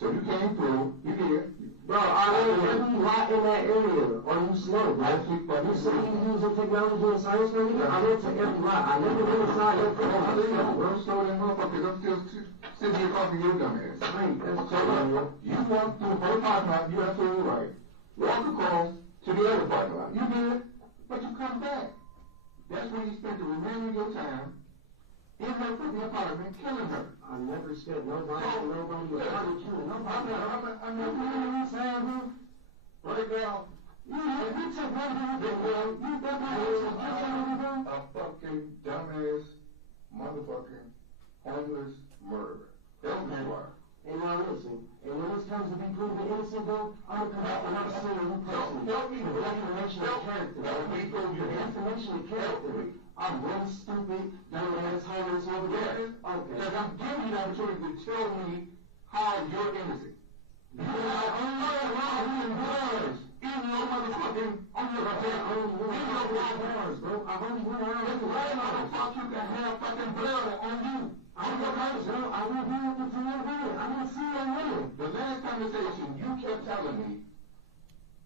You came through. You did. Bro, I went every lot in that area. Are you slow, bro? You say you using technology and science for me? I went to every lot. I never went inside every lot, bro. I'm still in motherfuckers. I'm still sitting here talking to your dumb ass. Right, that's So, so you walked through both parking lot. You're absolutely right. Walk across to the other parking lot. You did. But you come back. That's when you spent the remainder of your time in her fucking apartment killing her. I never spent nobody. I heard you. Nobody. I'm not doing what saying, bro. Right now, You took one of them, bro. You got my a fucking dumbass, motherfucking, homeless murderer. That's what you are. And now listen, and when this comes to be proven innocent, bro, I'm gonna come out and I'm saying you personally. Help me, The defamation of character. Help me prove you The defamation of character. I'm really stupid, dumbass, homeless over there. Okay. Because I'm giving you the opportunity to tell me how you're innocent. You are in your motherfucking, on your bars, bro. I've only went around. It's right now, the fuck you can have fucking blood on you. I'm your person. I will be with the friend women. I didn't see no women. The last conversation, you kept telling me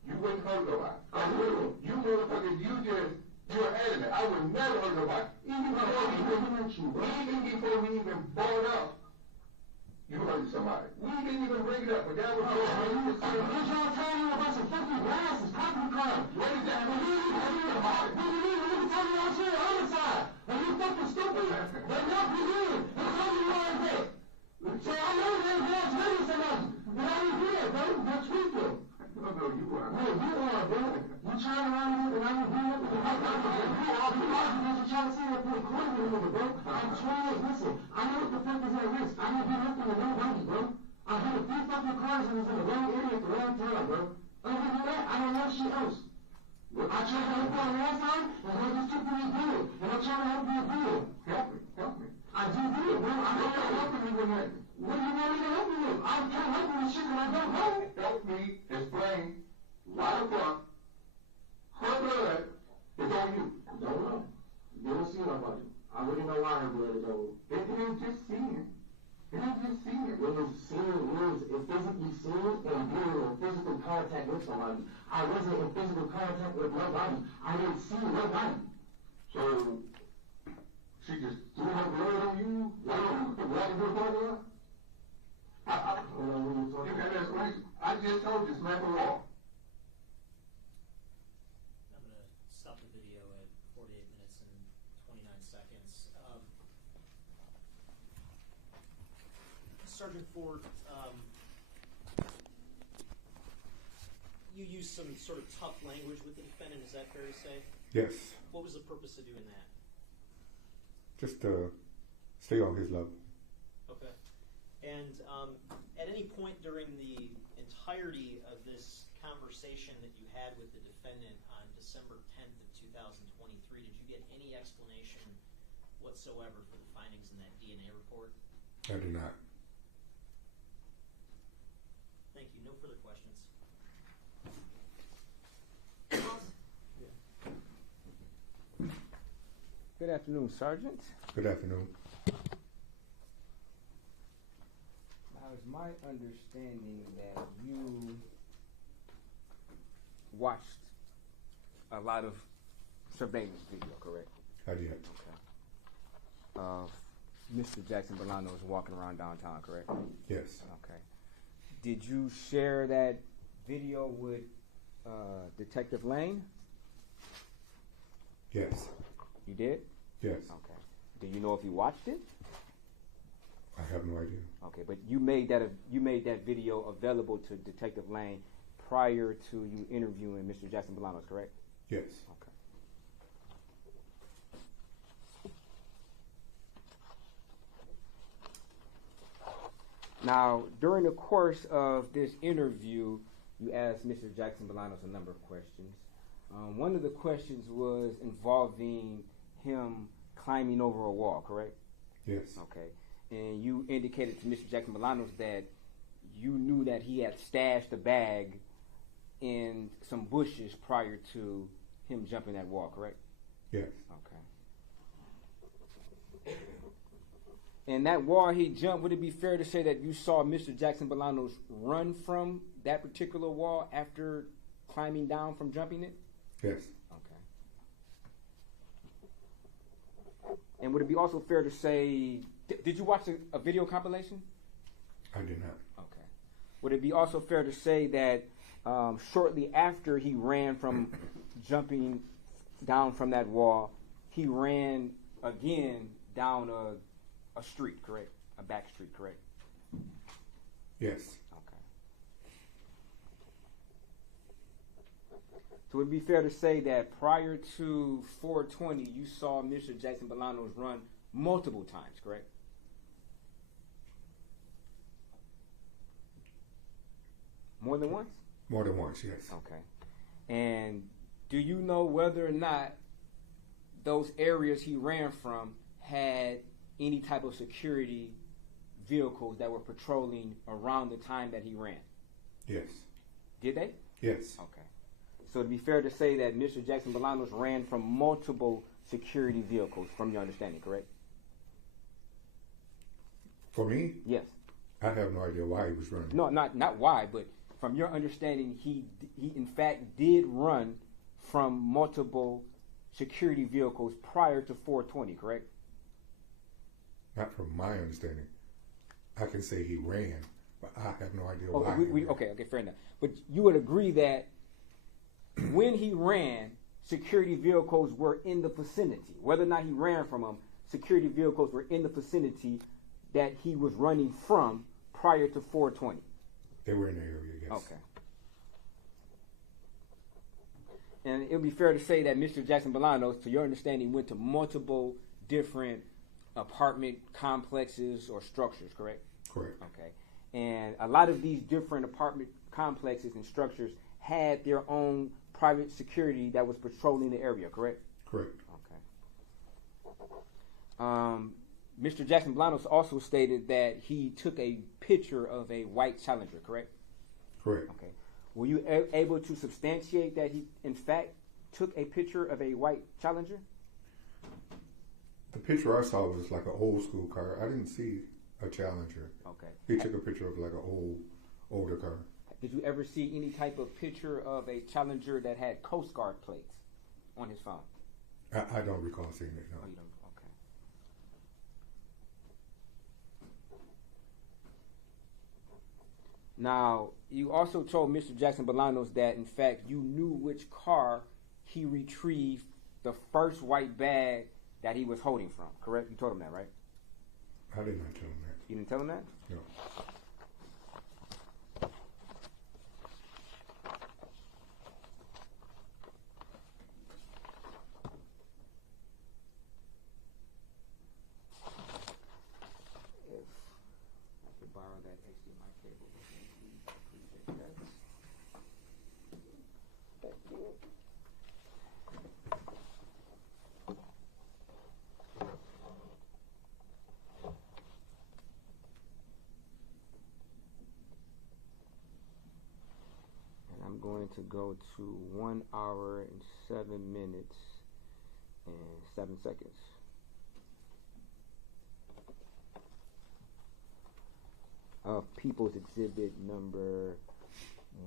you wouldn't hurt nobody. I will. You motherfuckers, you're adamant. I would never hurt nobody. Even before we even brought up, you hurt somebody. We didn't even bring it up, but that was your You're trying to tell me about some fucking glasses, popping car. What is that? What do you mean? Tell me I'm shit on the side. Are you fucking stupid? They knock me in. They tell me where I'm at. So I know they're ready so much. But I ain't here, bro. You're tweaking. No, you are. No, you are, bro. You trying around me and I ain't here. You are because you're trying to say that for a quarter of a bro. I'm 28. Listen, I know what the fuck is at risk. I didn't do nothing to nobody, bro. I hit a few fucking cars and was in the wrong area at the wrong time, bro. Other than that, I don't know shit else. I tried to help you on last time, and I just took me good. And I'm trying to help you good. Help me. I do good, bro. I'm not helping you with nothing. What do you want me to help you with? I can't help you with shit that I don't know. Help me explain why the fuck her blood is on you. Don't know. Didn't see nobody. I wouldn't know why her blood is on me. It ain't just seeing. It ain't just seeing. When it's seen means it physically seen and being in physical contact with somebody. I wasn't in physical contact with nobody. I didn't see nobody. So, she just threw her blood on you? What did you do? You got that right? I just told you, smack the wall. I'm going to stop the video at 48 minutes and 29 seconds. Sergeant Ford, you used some sort of tough language with the defendant, is that fair to say? Yes. What was the purpose of doing that? Just to stay on his level. Okay. And at any point during the entirety of this conversation that you had with the defendant on December 10th of 2023, did you get any explanation whatsoever for the findings in that DNA report? I did not. Thank you. No further questions. Good afternoon, Sergeant. Good afternoon. Now, it's my understanding that you watched a lot of surveillance video, correct? I did. Okay. Mr. Jackson-Bolanos walking around downtown, correct? Yes. Okay. did you share that video with Detective Lane? Yes. You did? Yes. Okay. Do you know if he watched it? I have no idea. Okay, but you made that video available to Detective Lane prior to you interviewing Mr. Jackson-Bolanos, correct? Yes. Okay. Now, during the course of this interview, you asked Mr. Jackson-Bolanos a number of questions. One of the questions was involving him climbing over a wall, correct? Yes. Okay. And you indicated to Mr. Jackson-Bolanos that you knew that he had stashed a bag in some bushes prior to him jumping that wall, correct? Yes. Okay. And that wall he jumped, would it be fair to say that you saw Mr. Jackson-Bolanos run from that particular wall after climbing down from jumping it? Yes. Okay. And would it be also fair to say, did you watch a video compilation? I did not. Okay. Would it be also fair to say that shortly after he ran from jumping down from that wall, he ran again down a street, correct? A back street, correct? Yes. Okay. So would it be fair to say that prior to 420, you saw Mr. Jackson-Bolanos run multiple times, correct? More than once? More than once, yes. Okay. And do you know whether or not those areas he ran from had any type of security vehicles that were patrolling around the time that he ran? Yes. Did they? Yes. Okay. So it'd be fair to say that Mr. Jackson-Bolanos ran from multiple security vehicles, from your understanding, correct? For me, Yes. I have no idea why he was running. No, not why, but from your understanding, he in fact did run from multiple security vehicles prior to 420, correct? Not from my understanding. I can say he ran, but I have no idea Oh, why. okay, fair enough. But you would agree that when he ran, security vehicles were in the vicinity. Whether or not he ran from them, security vehicles were in the vicinity that he was running from prior to 420. They were in the area, yes. Okay. And it would be fair to say that Mr. Jackson-Bolanos, to your understanding, went to multiple different apartment complexes or structures, correct? Correct. Okay. And a lot of these different apartment complexes and structures had their own private security that was patrolling the area, correct? Correct. Okay. Mr. Jackson-Bolanos also stated that he took a picture of a white Challenger, correct? Correct. Okay. Were you able to substantiate that he, in fact, took a picture of a white Challenger? The picture I saw was like an old school car. I didn't see a Challenger. Okay. He took a picture of like an older car. Did you ever see any type of picture of a Challenger that had Coast Guard plates on his phone? I don't recall seeing it, no. Oh, you don't? Okay. Now, you also told Mr. Jackson-Bolanos that, in fact, you knew which car he retrieved the first white bag that he was holding from, correct? You told him that, right? I did not tell him that. You didn't tell him that? No. If I could borrow that HDMI cable, please, appreciate that. Thank you. And I'm going to go to 1 hour and 7 minutes and 7 seconds. Of People's Exhibit number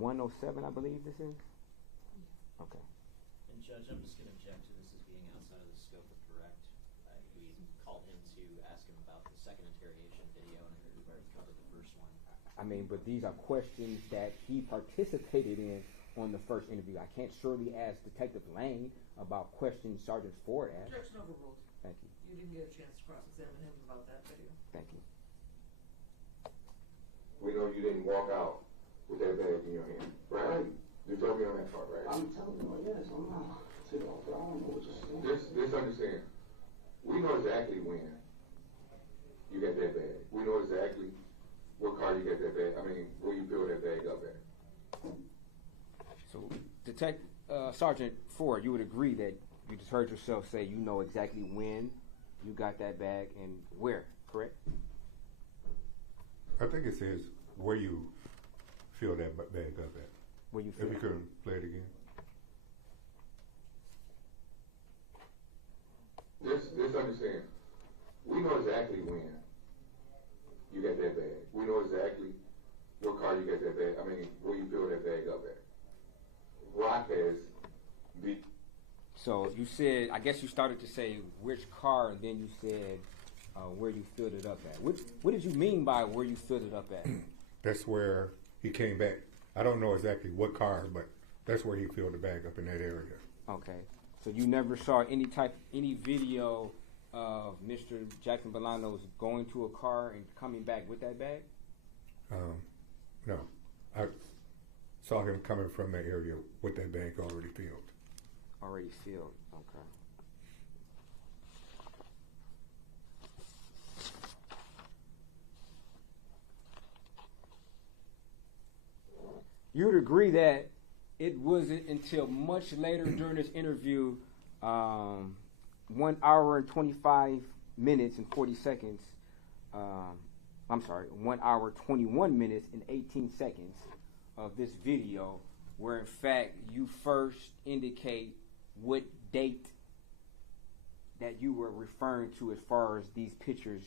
107, I believe this is? Okay. And Judge, I'm just going to object to this as being outside of the scope of direct. We called him to ask him about the second interrogation video, and I heard we've already covered the first one. I mean, but these are questions that he participated in on the first interview. I can't surely ask Detective Lane about questions Sergeant Ford asked. Objection overruled. Thank you. You didn't get a chance to cross-examine him about that video. Thank you. We know you didn't walk out with that bag in your hand, right? You told me on that part, right? I'm telling you, yes, I'm not sitting off, but I don't know what you're saying. Just understand. We know exactly when you got that bag. We know exactly what car you got that bag. I mean, where you filled that bag up at. So, Sergeant Ford, you would agree that you just heard yourself say you know exactly when you got that bag and where, correct? I think it says where you fill that bag up at. Where you If filled you could play it again. Just understand. We know exactly when you got that bag. We know exactly what car you got that bag. I mean, where you filled that bag up at. Rock has beat. So you said, I guess you started to say which car, and then you said where you filled it up at. What did you mean by where you filled it up at? That's where he came back. I don't know exactly what car, but that's where he filled the bag up in that area. Okay. So you never saw any video of Mr. Jackson-Bolanos going to a car and coming back with that bag? No. I saw him coming from that area with that bag already filled. Already filled. Okay. You'd agree that it wasn't until much later during this interview, 1 hour and 25 minutes and 40 seconds, 1 hour, 21 minutes and 18 seconds of this video, where in fact you first indicate what date that you were referring to as far as these pictures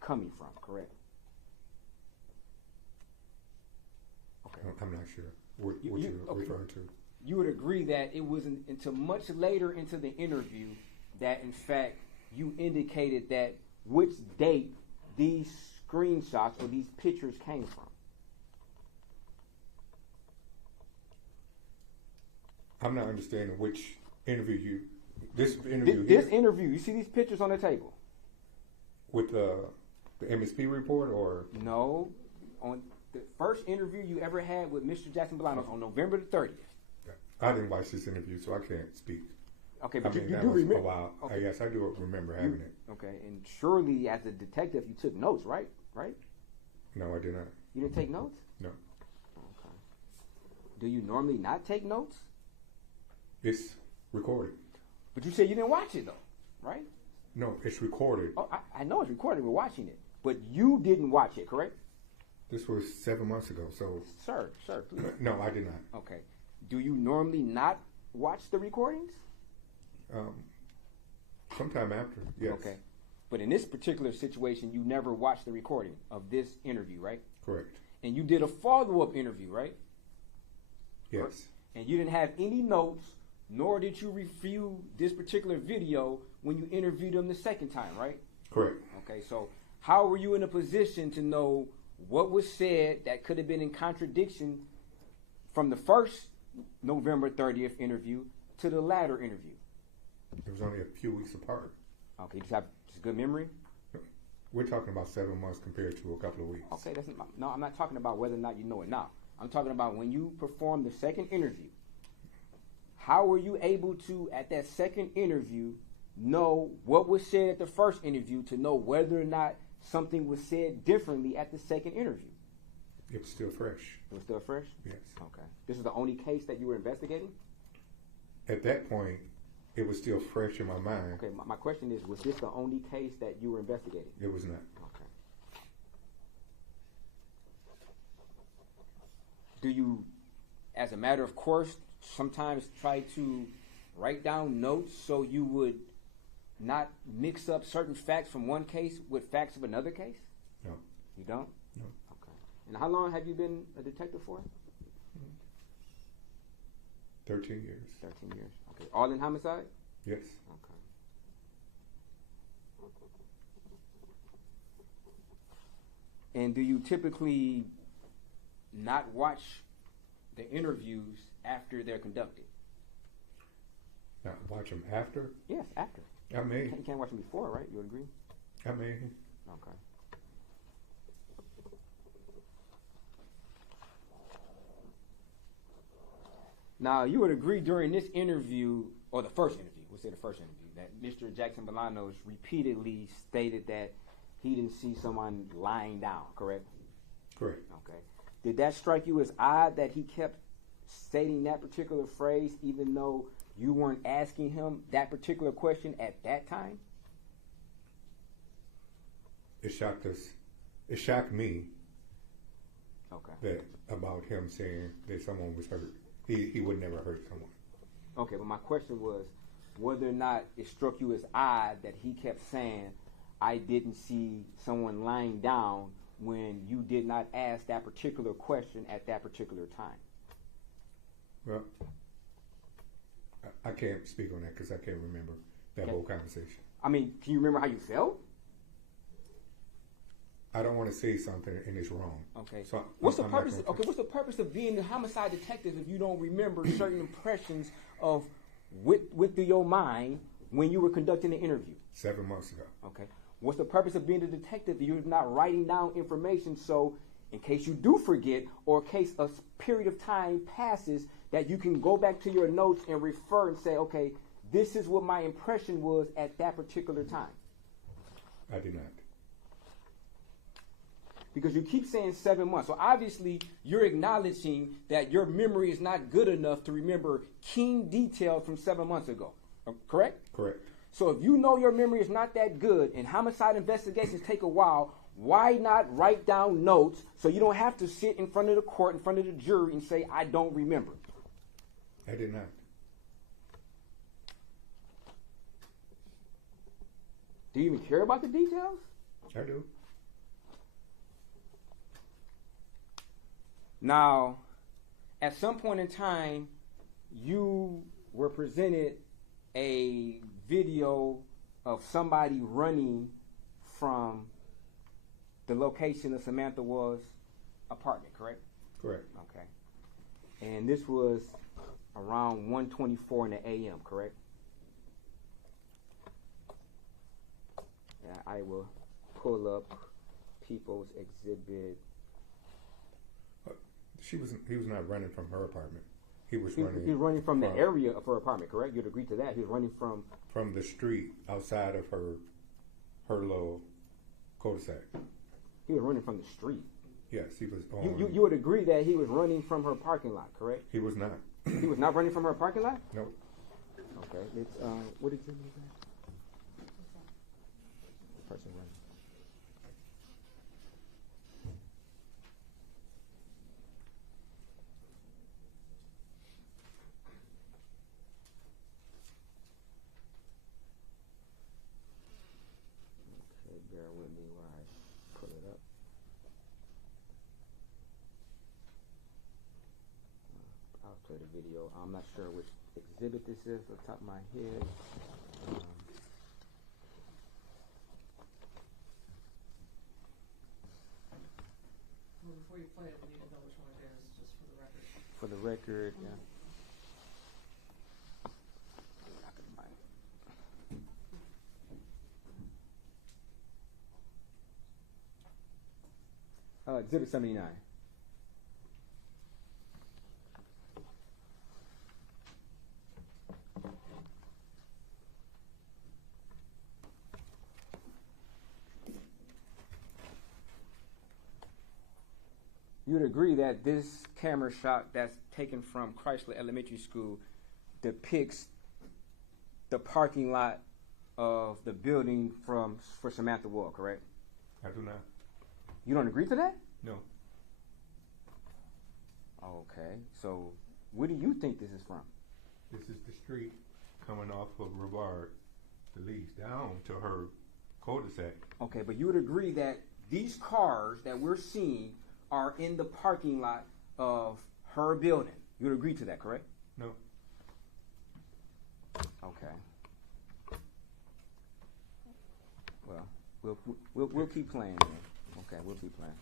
coming from, correct? Okay. I'm not sure what you're referring to. You would agree that it wasn't until much later into the interview that in fact you indicated that which date these screenshots or these pictures came from. I'm not understanding which interview this interview This here? interview, you see these pictures on the table? With the MSP report or? No, on the first interview you ever had with Mr. Jackson-Bolanos on November the 30th. I didn't watch this interview, so I can't speak. Okay, but you that do was remember. a while. Okay. Yes, I do remember having it. Okay, and surely as a detective you took notes, right? Right? No, I did not. You didn't take notes? No. Okay. Do you normally not take notes? It's recorded. But you said you didn't watch it though, right? No, it's recorded. Oh, I know it's recorded. We're watching it, but you didn't watch it, correct? This was 7 months ago, so. Sir, please. No, I did not. Okay. Do you normally not watch the recordings? Sometime after, yes. Okay. But in this particular situation, you never watched the recording of this interview, right? Correct. And you did a follow-up interview, right? Yes. And you didn't have any notes, nor did you review this particular video when you interviewed him the second time, right? Correct. Okay, so how were you in a position to know what was said that could have been in contradiction from the first November 30th interview to the latter interview? It was only a few weeks apart. Okay, you just have just good memory? We're talking about 7 months compared to a couple of weeks. Okay, no, I'm not talking about whether or not you know it now. I'm talking about when you performed the second interview. How were you able to, at that second interview, know what was said at the first interview to know whether or not something was said differently at the second interview? It was still fresh. It was still fresh? Yes. Okay. This is the only case that you were investigating? At that point, it was still fresh in my mind. Okay, my question is, was this the only case that you were investigating? It was not. Okay. Do you, as a matter of course, sometimes try to write down notes so you would not mix up certain facts from one case with facts of another case? No. You don't? No. Okay. And how long have you been a detective for? 13 years. 13 years. Okay. All in homicide? Yes. Okay. And do you typically not watch the interviews after they're conducted? Now, watch them after? Yes, after. I may. You can't watch them before, right? You would agree? I may. Okay. Now, you would agree during this interview, or the first interview, we'll say the first interview, that Mr. Jackson-Bolanos repeatedly stated that he didn't see someone lying down, correct? Correct. Okay. Did that strike you as odd that he kept stating that particular phrase even though you weren't asking him that particular question at that time? It shocked us. It shocked me Okay. that about him saying that someone was hurt. He would never hurt someone. Okay, but my question was whether or not it struck you as odd that he kept saying, I didn't see someone lying down when you did not ask that particular question at that particular time. Well, I can't speak on that because I can't remember that whole conversation. I mean, can you remember how you felt? I don't want to say something and it's wrong. Okay. So What's the I'm not purpose? gonna- Okay, what's the purpose of being a homicide detective if you don't remember certain impressions of with your mind when you were conducting the interview? 7 months ago. Okay. What's the purpose of being a detective if you're not writing down information so in case you do forget or in case a period of time passes that you can go back to your notes and refer and say, okay, this is what my impression was at that particular time? I did not. Because you keep saying 7 months. So obviously you're acknowledging that your memory is not good enough to remember keen details from 7 months ago. Correct? Correct. So if you know your memory is not that good and homicide investigations take a while, why not write down notes so you don't have to sit in front of the court, in front of the jury and say, I don't remember? I did not. Do you even care about the details? I do. Now, at some point in time, you were presented a video of somebody running from the location of Samantha Woll's apartment, correct? Correct. Okay. And this was around 1:24 in the a.m., correct? Yeah, I will pull up People's Exhibit. He was not running from her apartment. He was He running. was running from the area of her apartment, correct? You'd agree to that. He was running from the street outside of her little cul-de-sac. He was running from the street. Yes, he was on. You would agree that he was running from her parking lot, correct? He was not. He was not running from her parking lot? No. Okay. It's what exhibit is that? Person running. Okay, bear with me while I pull it up. I'll play the video. I'm not sure which exhibit this is off the top of my head. Well, before you play it, we need to know which one it is, just for the record. For the record, yeah. I can find it. Exhibit 79. You'd agree that this camera shot that's taken from Chrysler Elementary School depicts the parking lot of the building for Samantha Woll, correct? I do not. You don't agree to that? No. Okay, so where do you think this is from? This is the street coming off of Rivard that leads down to her cul-de-sac. Okay, but you would agree that these cars that we're seeing are in the parking lot of her building. You would agree to that, correct? No. Okay. Well, we'll keep playing then. Okay, we'll be playing.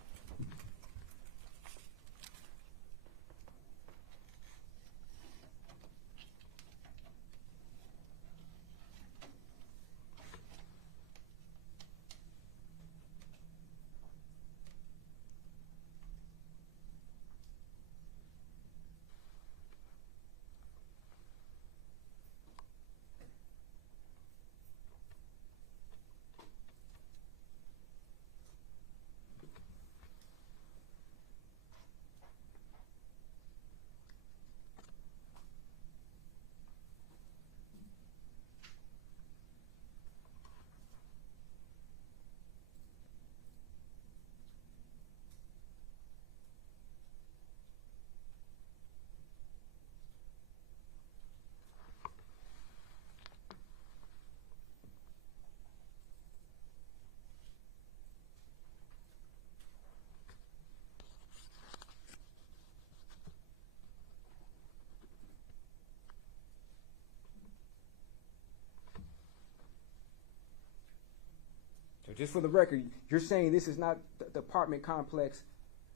So just for the record, you're saying this is not the apartment complex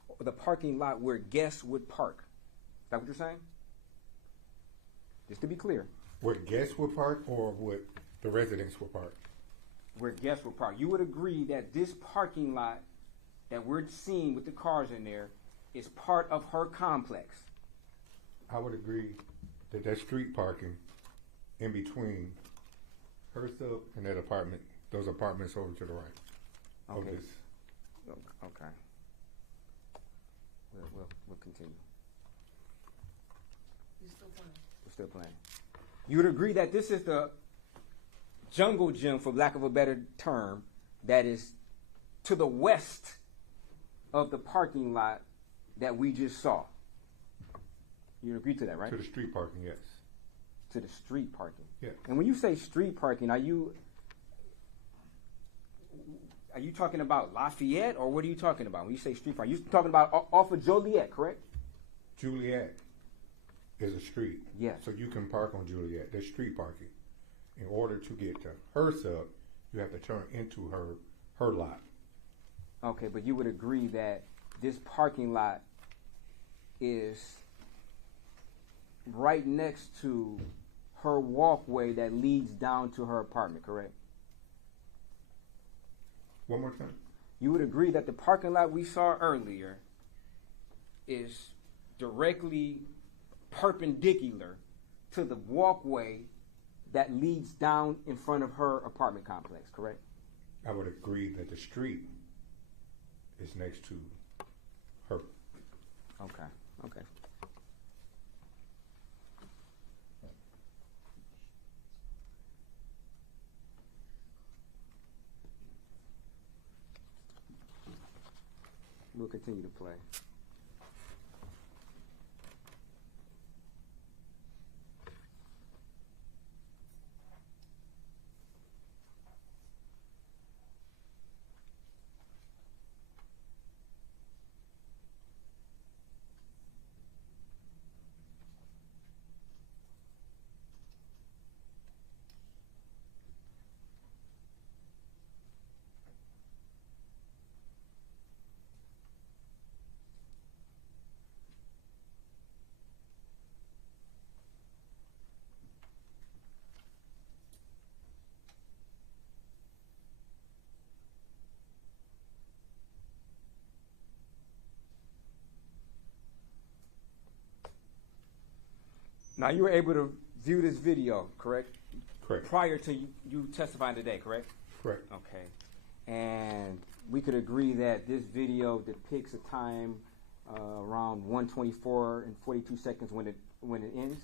or the parking lot where guests would park. Is that what you're saying? Just to be clear. Where guests would park or would the residents would park? Where guests would park. You would agree that this parking lot that we're seeing with the cars in there is part of her complex. I would agree that that street parking in between her sub and that apartment, those apartments over to the right. of Okay. this. Okay. We'll continue. He's still playing. We're still playing. You would agree that this is the jungle gym, for lack of a better term, that is to the west of the parking lot that we just saw. You agree to that, right? To the street parking, yes. To the street parking. Yeah. And when you say street parking, are you talking about Lafayette, or what are you talking about when you say street parking? You're talking about off of Joliet, correct? Juliet is a street. Yes. So you can park on Juliet. There's street parking. In order to get to her sub, you have to turn into her lot. Okay, but you would agree that this parking lot is right next to her walkway that leads down to her apartment, correct? One more time. You would agree that the parking lot we saw earlier is directly perpendicular to the walkway that leads down in front of her apartment complex, correct? I would agree that the street is next to her. Okay. We'll continue to play. Now, you were able to view this video, correct? Correct. Prior to you testifying today, correct? Correct. Okay. And we could agree that this video depicts a time around 1:24 and 42 seconds when it ends?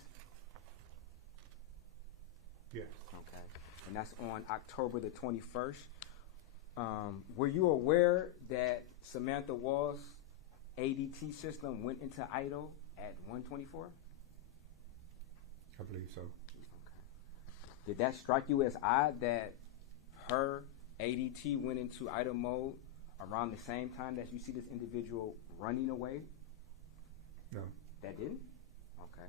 Yes. Okay. And that's on October the 21st. Were you aware that Samantha Woll's ADT system went into idle at 1:24? I believe so. Okay. Did that strike you as odd that her ADT went into idle mode around the same time that you see this individual running away? No. That didn't? Okay.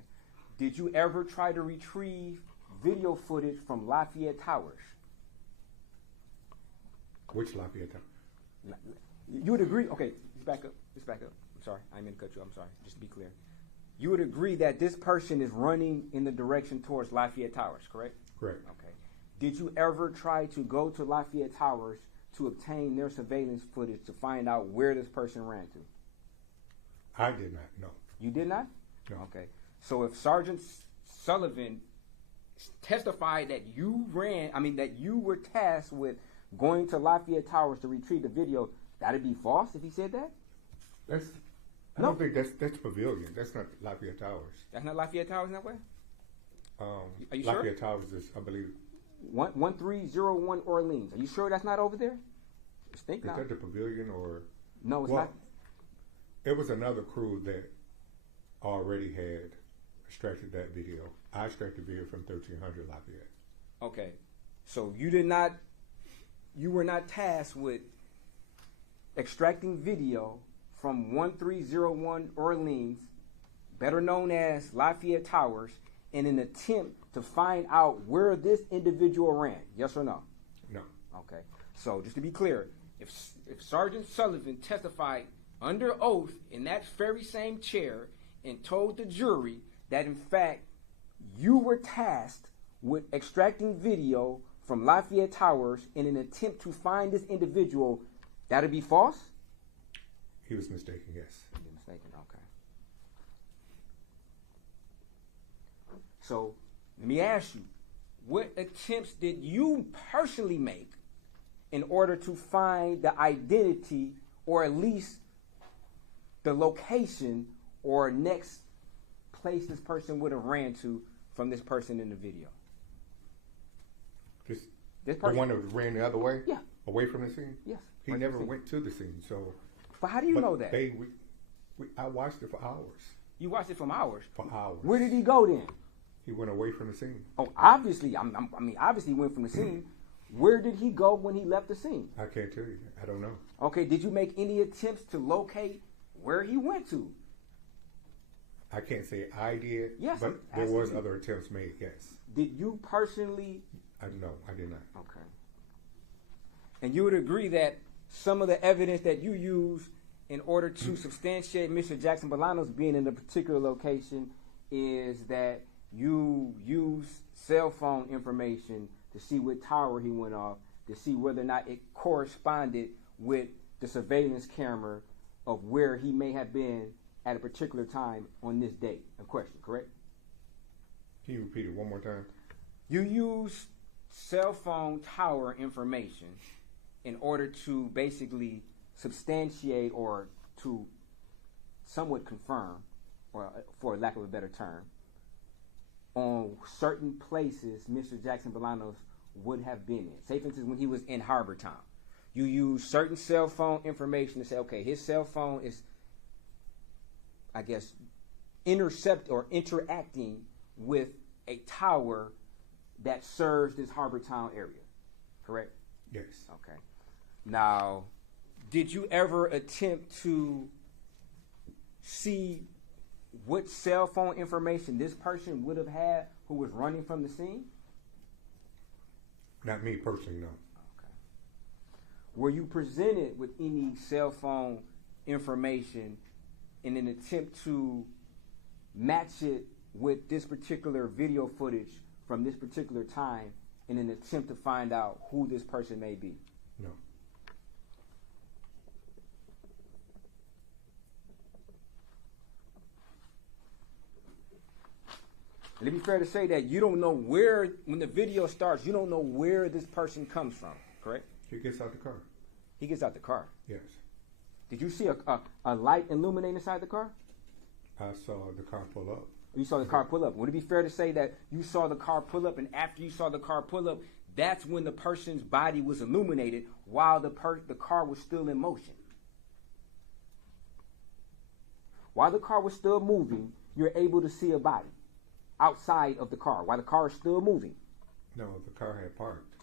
Did you ever try to retrieve video footage from Lafayette Towers? Which Lafayette Tower? You would agree, okay, let's back up. I'm sorry, I didn't mean to cut you. I'm sorry, just to be clear. You would agree that this person is running in the direction towards Lafayette Towers, correct? Correct. Okay. Did you ever try to go to Lafayette Towers to obtain their surveillance footage to find out where this person ran to? I did not, no. You did not? No. Okay. So if Sergeant Sullivan testified that you were tasked with going to Lafayette Towers to retrieve the video, that'd be false if he said that? I don't think that's Pavilion. That's not Lafayette Towers. That's not Lafayette Towers in that way? Are you Lafayette sure? Towers is, I believe, 1301 Orleans. Are you sure that's not over there? Just think is now. that the Pavilion or? No, it's Well, not. it was another crew that already had extracted that video. I extracted video from 1300 Lafayette. Okay. So you were not tasked with extracting video from 1301 Orleans, better known as Lafayette Towers, in an attempt to find out where this individual ran. Yes or no? No. Okay. So just to be clear, if Sergeant Sullivan testified under oath in that very same chair and told the jury that in fact you were tasked with extracting video from Lafayette Towers in an attempt to find this individual, that'd be false? He was mistaken, yes. You're mistaken, okay. So let me ask you, what attempts did you personally make in order to find the identity or at least the location or next place this person would have ran to from this person in the video? Just This the person? one that ran the other way? Yeah. Away from the scene? Yes. He Right never from the scene. went to the scene, so. But how do you but know that? I watched it for hours. You watched it from hours. For hours. Where did he go then? He went away from the scene. Oh, obviously, obviously he went from the scene. Where did he go when he left the scene? I can't tell you. I don't know. Okay, did you make any attempts to locate where he went to? I can't say I did, Yes, but I'm there asking was you. other attempts made, yes. Did you personally? No, I did not. Okay. And you would agree that some of the evidence that you use in order to substantiate Mr. Jackson-Bolanos being in a particular location is that you use cell phone information to see what tower he went off, to see whether or not it corresponded with the surveillance camera of where he may have been at a particular time on this date in question, correct? Can you repeat it one more time? You use cell phone tower information in order to basically substantiate or to somewhat confirm, or for lack of a better term, on certain places Mr. Jackson-Bolanos would have been in. Say, for instance, when he was in Harbor Town, you use certain cell phone information to say, okay, his cell phone is, I guess, interacting with a tower that serves this Harbor Town area, correct? Yes. Okay. Now, did you ever attempt to see what cell phone information this person would have had who was running from the scene? Not me personally, no. Okay. Were you presented with any cell phone information in an attempt to match it with this particular video footage from this particular time in an attempt to find out who this person may be? No. And it'd be fair to say that you don't know where, when the video starts, you don't know where this person comes from, correct? He gets out the car. He gets out the car. Yes. Did you see a light illuminate inside the car? I saw the car pull up. You saw the car pull up. Would it be fair to say that you saw the car pull up, and after you saw the car pull up, that's when the person's body was illuminated while the car was still in motion? While the car was still moving, you're able to see a body outside of the car while the car is still moving. No, the car had parked.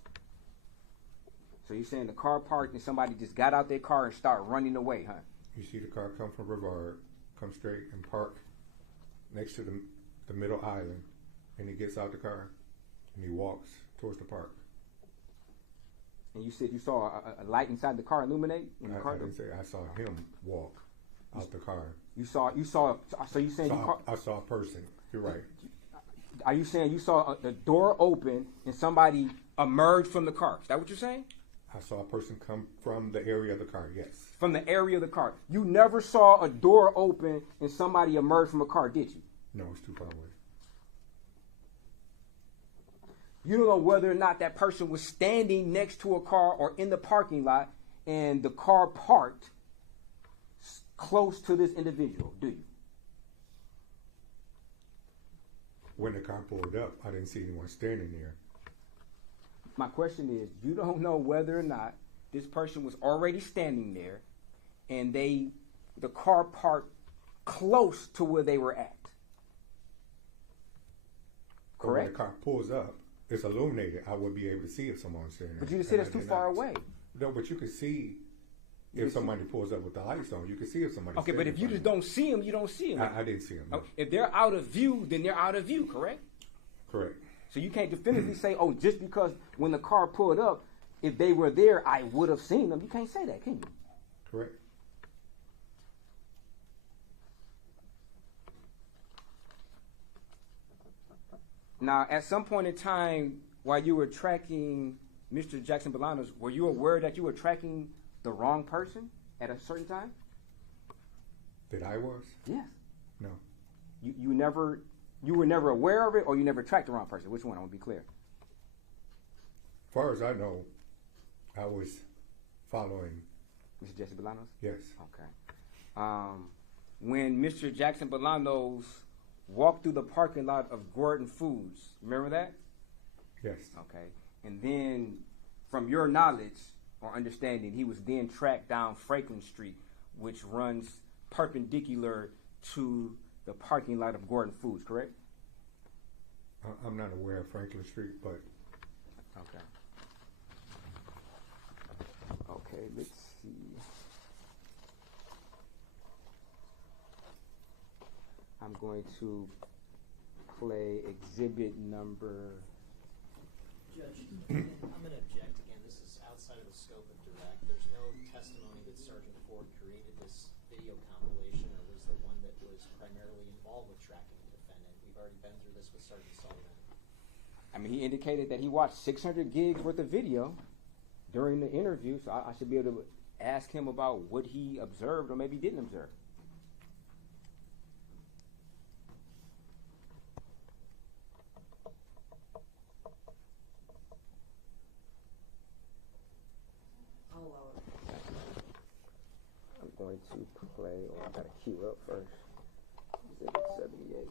So you're saying the car parked and somebody just got out their car and start running away, huh? You see the car come from Brevard, come straight and park next to the middle island, and he gets out the car and he walks towards the park. And you said you saw a light inside the car illuminate? In the car? I didn't say I saw him walk out the car. So you saying I saw a person. You're right. Are you saying you saw the door open and somebody emerge from the car? Is that what you're saying? I saw a person come from the area of the car, yes. From the area of the car. You never saw a door open and somebody emerge from a car, did you? No, it's too far away. You don't know whether or not that person was standing next to a car or in the parking lot and the car parked close to this individual, do you? When the car pulled up, I didn't see anyone standing there. My question is, you don't know whether or not this person was already standing there and the car parked close to where they were at. But when the Correct? car pulls up, it's illuminated. I would be able to see if someone's standing there. But you just said And it's I too did far not. away. No, but you can see if somebody pulls up with the lights on. You can see if somebody's Okay, but if you just don't see them, you don't see them. I didn't see him. No. If they're out of view, then they're out of view, correct? Correct. So you can't definitively say, oh, just because when the car pulled up, if they were there, I would have seen them. You can't say that, can you? Correct. Now, at some point in time, while you were tracking Mr. Jackson-Bolanos, were you aware that you were tracking the wrong person at a certain time? That I was? Yes. No. You were never aware of it, or you never tracked the wrong person? Which one? I want to be clear. As far as I know, I was following. Mr. Jackson-Bolanos? Yes. Okay. When Mr. Jackson-Bolanos walked through the parking lot of Gordon Foods, remember that? Yes. Okay. And then, from your knowledge or understanding, he was then tracked down Franklin Street, which runs perpendicular to the parking lot of Gordon Foods, correct? I'm not aware of Franklin Street, but Okay. Okay, let's see. I'm going to play exhibit number. Judge, I'm going to object again. This is outside of the scope of direct. There's no testimony that Sergeant Ford created this video compilation or was the one that was primarily involved with tracking the defendant. We've already been through this with Sergeant Sullivan. I mean, he indicated that he watched 600 gigs worth of video during the interview, so I should be able to ask him about what he observed or maybe didn't observe. I'll allow it. I'm going to play, or I gotta queue up first. Exhibit 78.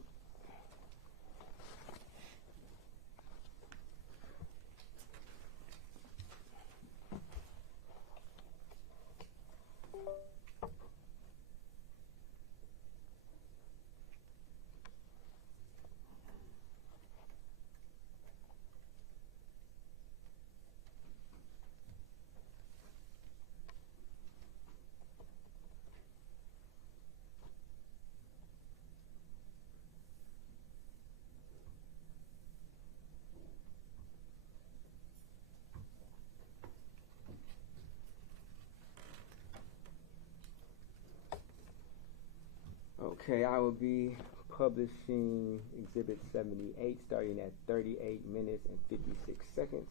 Okay, I will be publishing Exhibit 78 starting at 38 minutes and 56 seconds.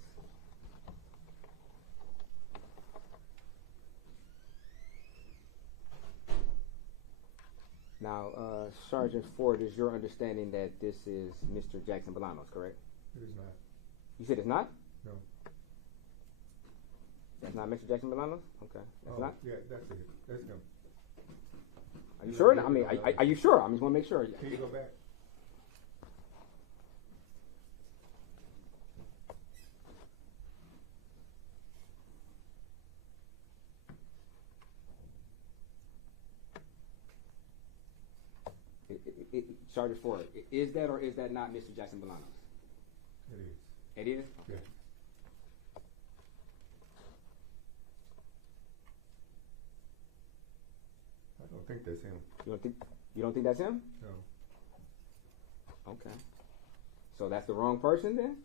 Now, Sergeant Ford, is your understanding that this is Mr. Jackson-Bolanos, correct? it is not. You said it's not? No. That's not Mr. Jackson-Bolanos? Okay. That's not? Yeah, that's it. That's him. Are you sure? I mean, are you sure? I just want to make sure. Can you go back? Sergeant Ford, is that or is that not Mr. Jackson-Bolanos? It is. It is? Yeah. I don't think that's him. You don't think that's him? No. Okay. So that's the wrong person then?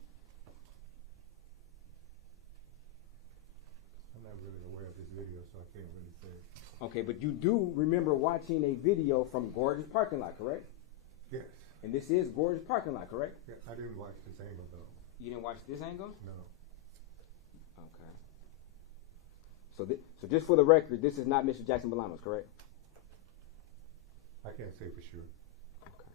Okay, but you do remember watching a video from Gorgeous parking lot, correct? Yes. And this is Gorgeous parking lot, correct? Yeah, I didn't watch this angle though. You didn't watch this angle? No. Okay. So just for the record, this is not Mr. Jackson-Bolanos, correct? I can't say for sure. Okay.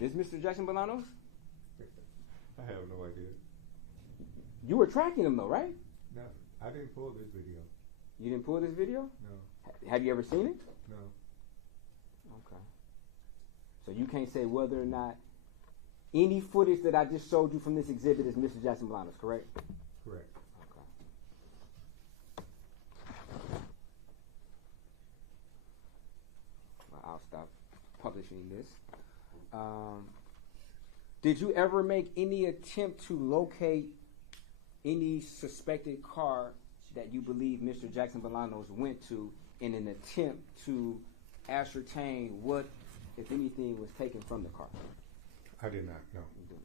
Is this Mr. Jackson-Bolanos? I have no idea. You were tracking him though, right? No, I didn't pull this video. You didn't pull this video? No, Have you ever seen it? no. Okay. So you can't say whether or not any footage that I just showed you from this exhibit is Mr. Jackson-Bolanos, correct? Correct. Okay. Well, I'll stop publishing this. Did you ever make any attempt to locate any suspected car that you believe Mr. Jackson-Bolanos went to in an attempt to ascertain what, if anything, was taken from the car? I did not, no. You didn't.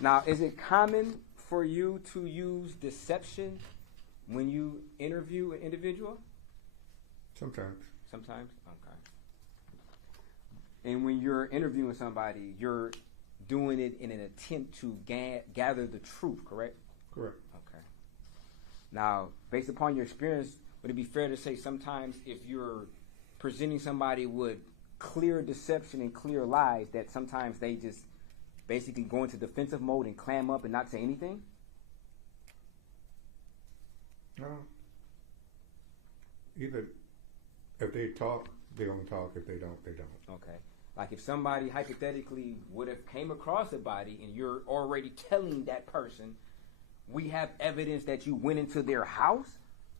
Now, is it common for you to use deception when you interview an individual? Sometimes. Sometimes? Okay. And when you're interviewing somebody, you're doing it in an attempt to gather the truth, correct? Correct. Okay. Now, based upon your experience, would it be fair to say sometimes if you're presenting somebody with clear deception and clear lies, that sometimes they just basically go into defensive mode and clam up and not say anything? No. Either if they talk, they gonna talk. If they don't, they don't. Okay. Like if somebody hypothetically would have came across a body and you're already telling that person, we have evidence that you went into their house,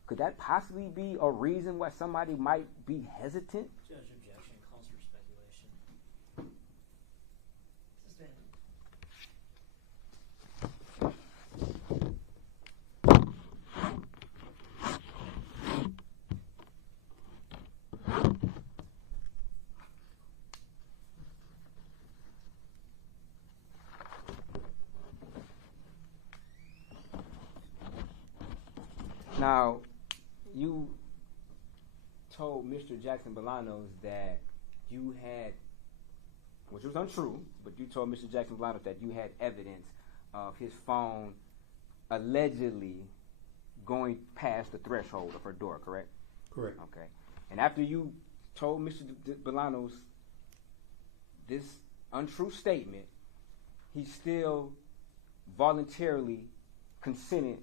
could that possibly be a reason why somebody might be hesitant? Judge, objection calls for speculation. Sustained. Now, you told Mr. Jackson-Bolanos that you had, which was untrue, but you told Mr. Jackson-Bolanos that you had evidence of his phone allegedly going past the threshold of her door, correct? Correct. Okay. And after you told Mr. Bolanos this untrue statement, he still voluntarily consented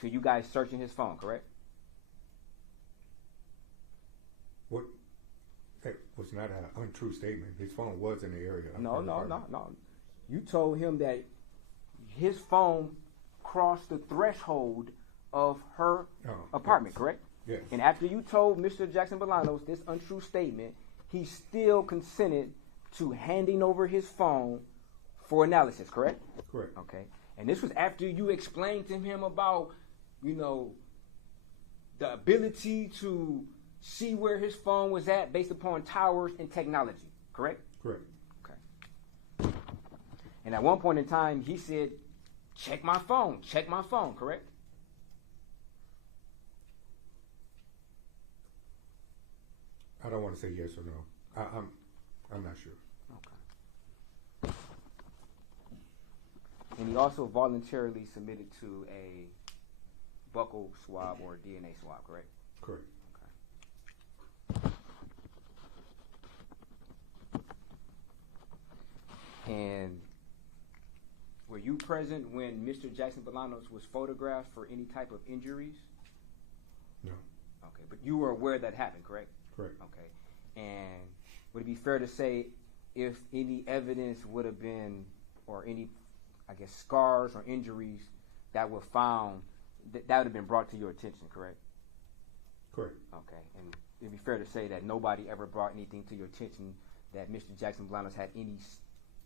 to you guys searching his phone, correct? What? That was not an untrue statement. His phone was in the area. No. You told him that his phone crossed the threshold of her apartment, yes. correct? Yes. And after you told Mr. Jackson-Bolanos this untrue statement, he still consented to handing over his phone for analysis, correct? Correct. Okay. And this was after you explained to him about, the ability to see where his phone was at based upon towers and technology, correct? Correct. Okay. And at one point in time, he said, check my phone, correct? I don't want to say yes or no. I'm not sure. Okay. And he also voluntarily submitted to a buccal swab or DNA swab, correct? Correct. And were you present when Mr. Jackson-Bolanos was photographed for any type of injuries? No. Okay, but you were aware that happened, correct? Correct. Okay. And would it be fair to say if any evidence would have been, or any, I guess, scars or injuries that were found, that would have been brought to your attention, correct? Correct. Okay, and it'd be fair to say that nobody ever brought anything to your attention that Mr. Jackson-Bolanos had any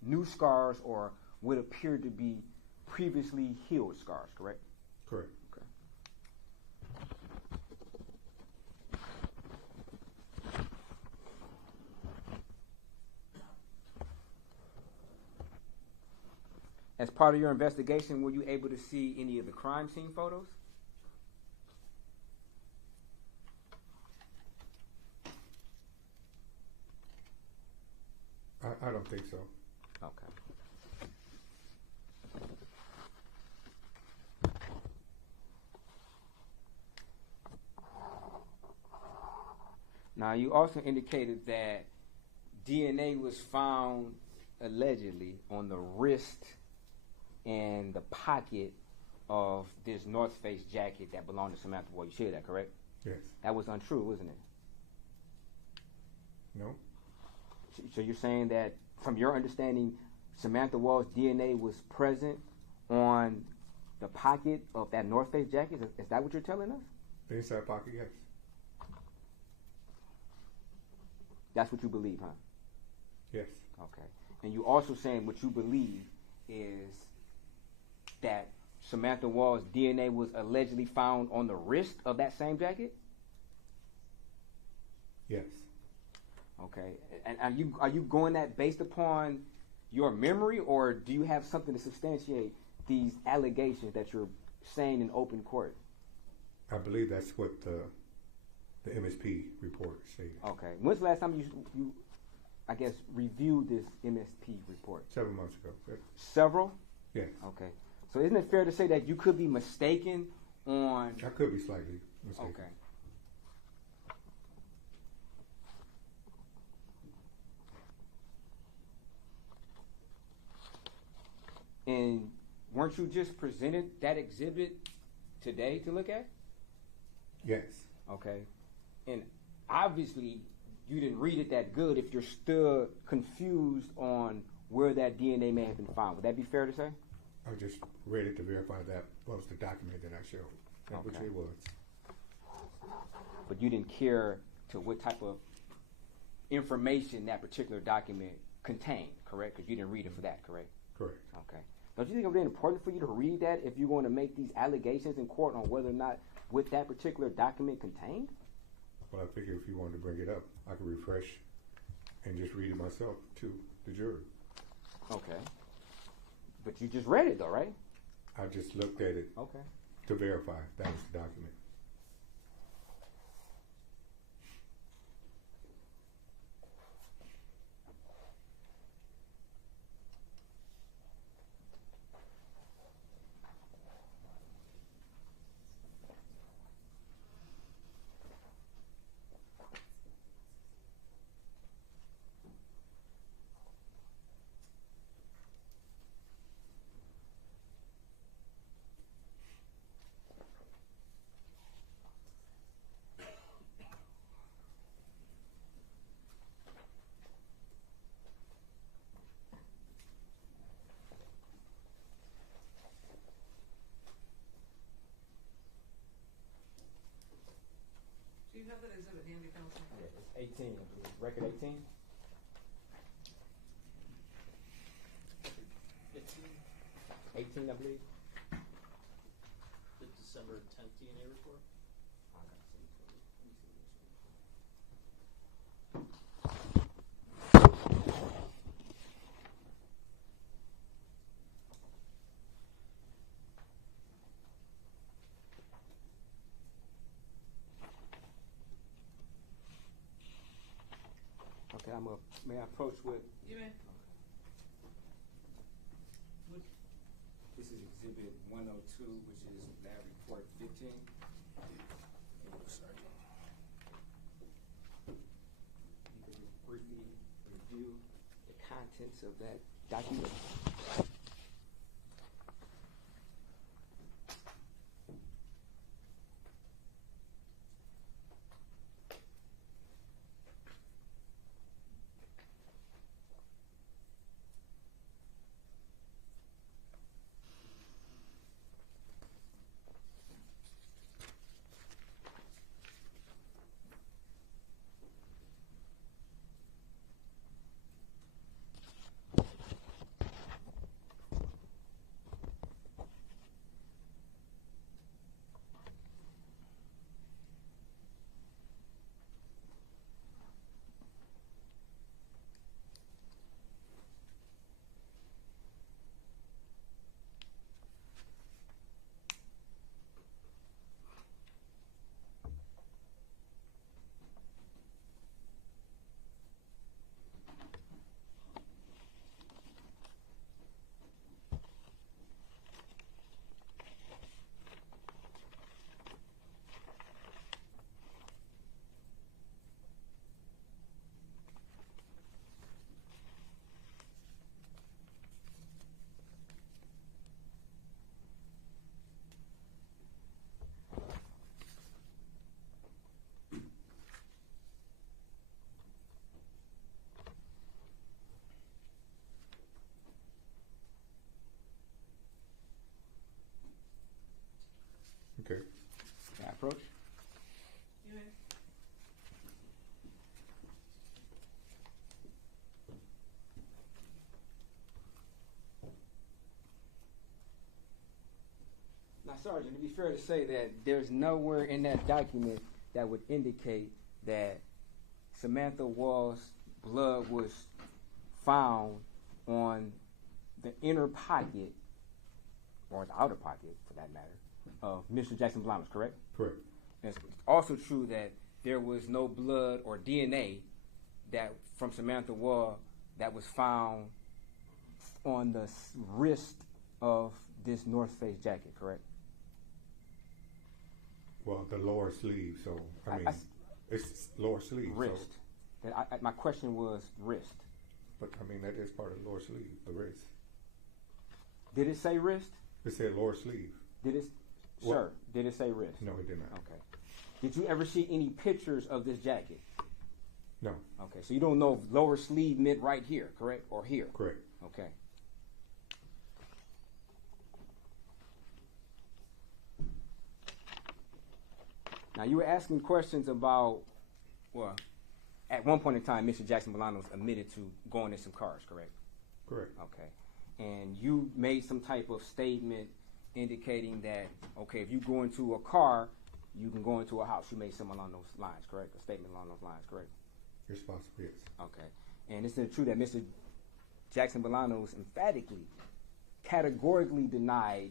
new scars or would appear to be previously healed scars, correct? Correct. Okay. As part of your investigation, were you able to see any of the crime scene photos? I don't think so. Okay. Now, you also indicated that DNA was found allegedly on the wrist and the pocket of this North Face jacket that belonged to Samantha Woll. You shared that, correct? Yes. That was untrue, wasn't it? No. So you're saying that, from your understanding, Samantha Woll's DNA was present on the pocket of that North Face jacket? Is that what you're telling us? The inside pocket, yes. That's what you believe, huh? Yes. Okay. And you also saying what you believe is that Samantha Woll's DNA was allegedly found on the wrist of that same jacket? Yes. Okay. And are you going that based upon your memory, or do you have something to substantiate these allegations that you're saying in open court? I believe that's what the MSP report stated. Okay. When's the last time you I guess, reviewed this MSP report? 7 months ago. Several? Yes. Okay. So isn't it fair to say that you could be mistaken on... I could be slightly mistaken. Okay. And weren't you just presented that exhibit today to look at? Yes. Okay. And obviously you didn't read it that good if you're still confused on where that DNA may have been found. Would that be fair to say? I just read it to verify that was the document that I showed, which Okay. it was. But you didn't care to what type of information that particular document contained, correct? Because you didn't read it for that, correct? Correct. Okay. Don't you think it would be important for you to read that if you're going to make these allegations in court on whether or not what that particular document contained? Well, I figure if you wanted to bring it up, I could refresh and just read it myself to the jury. Okay. But you just read it though, right? I just looked at it Okay. to verify that was the document. Do you have that exhibit handy, counsel? Yeah, it's 18, I believe. Record 18? 18, I believe. The December 10th DNA report? Okay, may I approach with, You may. this is exhibit 102, which is lab report 15. You can briefly review the contents of that document. approach. You may. Now, Sergeant, it'd be fair to say that there's nowhere in that document that would indicate that Samantha Woll's blood was found on the inner pocket, or the outer pocket for that matter, of Mr. Jackson-Bolanos, correct? Correct. And it's also true that there was no blood or DNA that from Samantha Woll that was found on the wrist of this North Face jacket, correct? Well, the lower sleeve, so, it's lower sleeve. Wrist. So, My question was wrist. but, that is part of the lower sleeve, the wrist. Did it say wrist? It said lower sleeve. Did it, What? sir, did it say wrist? No, it did not. Okay. Did you ever see any pictures of this jacket? No, Okay, so you don't know if lower sleeve meant right here, correct? Or here? correct. Okay. Now, you were asking questions about, well, at one point in time, Mr. Jackson-Bolanos admitted to going in some cars, correct? Correct. Okay. And you made some type of statement indicating that, okay, if you go into a car, you can go into a house. You made something along those lines, correct? A statement along those lines, correct? It's possible, yes. Okay. And isn't it true that Mr. Jackson-Bolanos emphatically, categorically denied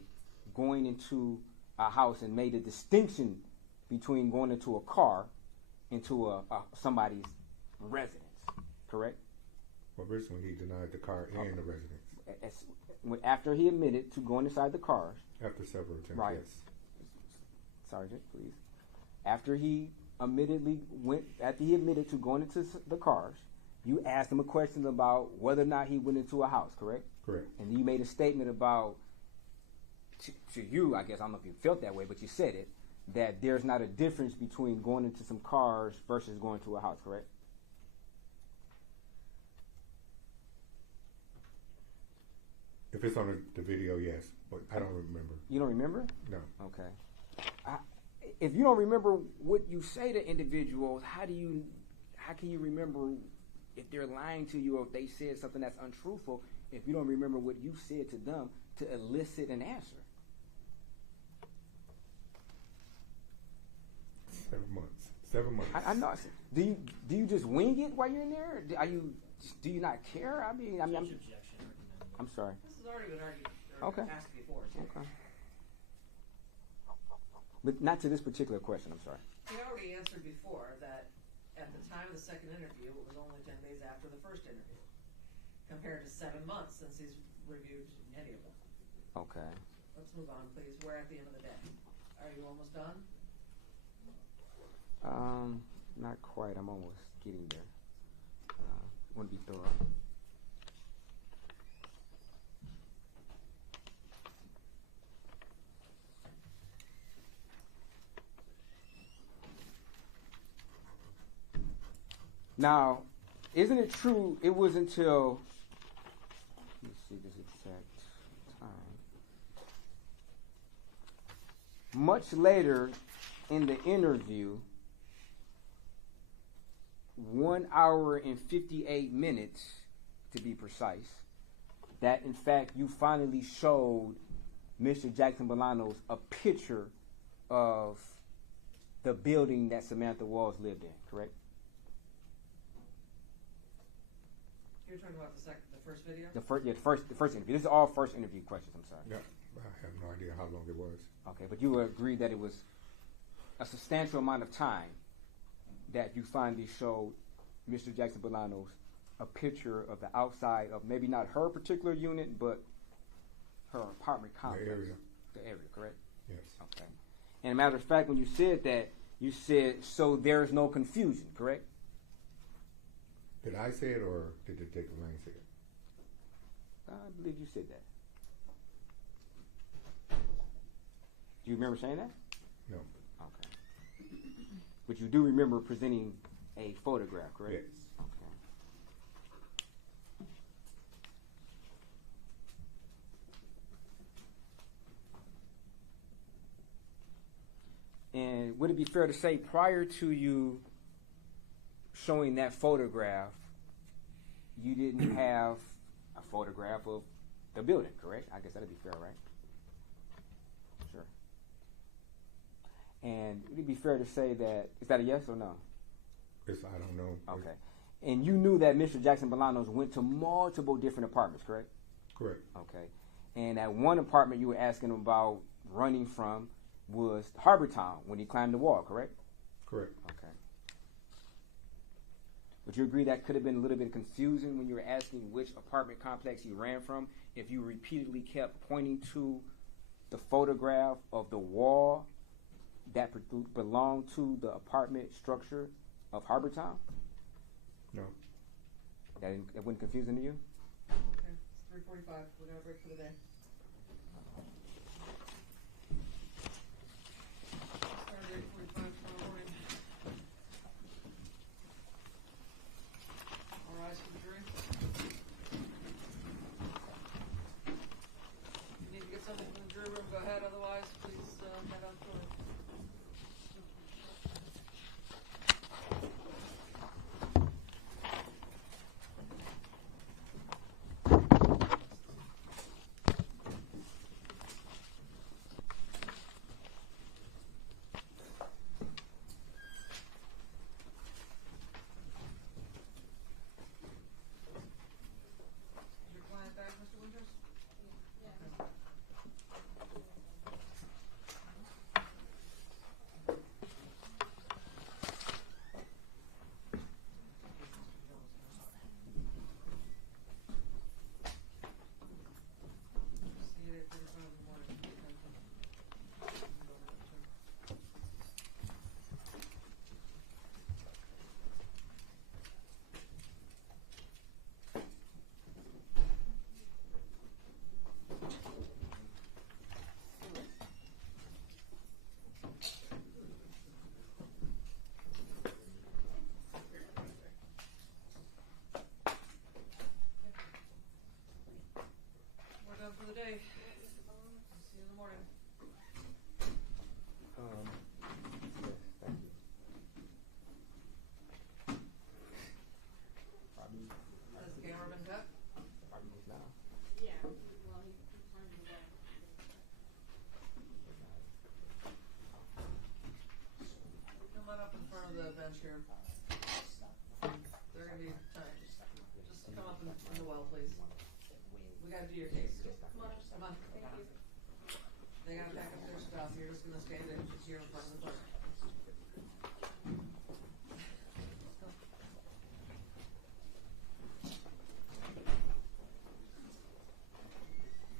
going into a house and made a distinction between going into a car into somebody's residence, correct? Well, originally he denied the car and the residence. After he admitted to going inside the cars, After several attempts, Right. yes. Sergeant, please. After he admitted to going into the cars, you asked him a question about whether or not he went into a house, correct? Correct. And you made a statement about, to you, I guess, I don't know if you felt that way, but you said it, that there's not a difference between going into some cars versus going to a house, correct? If it's on the video, yes, but I don't remember. You don't remember? No. Okay. If you don't remember what you say to individuals, how can you remember if they're lying to you or if they said something that's untruthful if you don't remember what you said to them to elicit an answer? 7 months. 7 months. I know. Do you just wing it while you're in there? Do you not care? I'm Objection. I'm sorry. This has already been argued, or Okay. asked before, too. Okay. But not to this particular question. I'm sorry. He already answered before that at the time of the second interview, it was only 10 days after the first interview, compared to 7 months since he's reviewed any of them. Okay. Let's move on, please. We're at the end of the day. Are you almost done? Not quite. I'm almost getting there. Want to be thorough. Now, isn't it true it was until, let's see this exact time, much later in the interview, 1 hour and 58 minutes to be precise, that in fact you finally showed Mr. Jackson-Bolanos a picture of the building that Samantha Woll lived in, correct? You're talking about the first video? The first interview. This is all first interview questions. I'm sorry. No, I have no idea how long it was. Okay, but you agree that it was a substantial amount of time that you finally showed Mr. Jackson-Bolanos a picture of the outside of maybe not her particular unit, but her apartment complex. The area, correct? Yes. Okay. And a matter of fact, when you said that, you said, so there's no confusion, correct? Did I say it or did Detective Lang say it? I believe you said that. Do you remember saying that? No. Okay. But you do remember presenting a photograph, correct? Yes. Okay. And And would it be fair to say prior to you showing that photograph, you didn't have a photograph of the building, correct? I guess that'd be fair, right? Sure. And would it be fair to say that, is that a yes or no? Yes, I don't know. Okay. And you knew that Mr. Jackson-Bolanos went to multiple different apartments, correct? Correct. Okay. And at one apartment you were asking him about running from was Harbor Town when he climbed the wall, correct? Correct. Okay. Would you agree that could have been a little bit confusing when you were asking which apartment complex you ran from if you repeatedly kept pointing to the photograph of the wall that belonged to the apartment structure of Harbor Town? No. That wasn't confusing to you? Okay, it's 3:45. We're gonna break for the day. Start at 8:45 tomorrow morning. All rise for the jury. If you need to get something from the jury room, go ahead. Otherwise, please head out the door. Is your client back, Mr. Winters? Yeah. See you at 8:45 in the morning. We're done for the day. See you in the morning. Yes, thank you. Probably Has the camera been cut? is now. Yeah, well, he turned it back. Come on up in front of the bench here. They're gonna be timed. Just come up in the well, please. We gotta do your case. Come on. They gotta pack up their stuff. You're just gonna stand here in front of the clerk.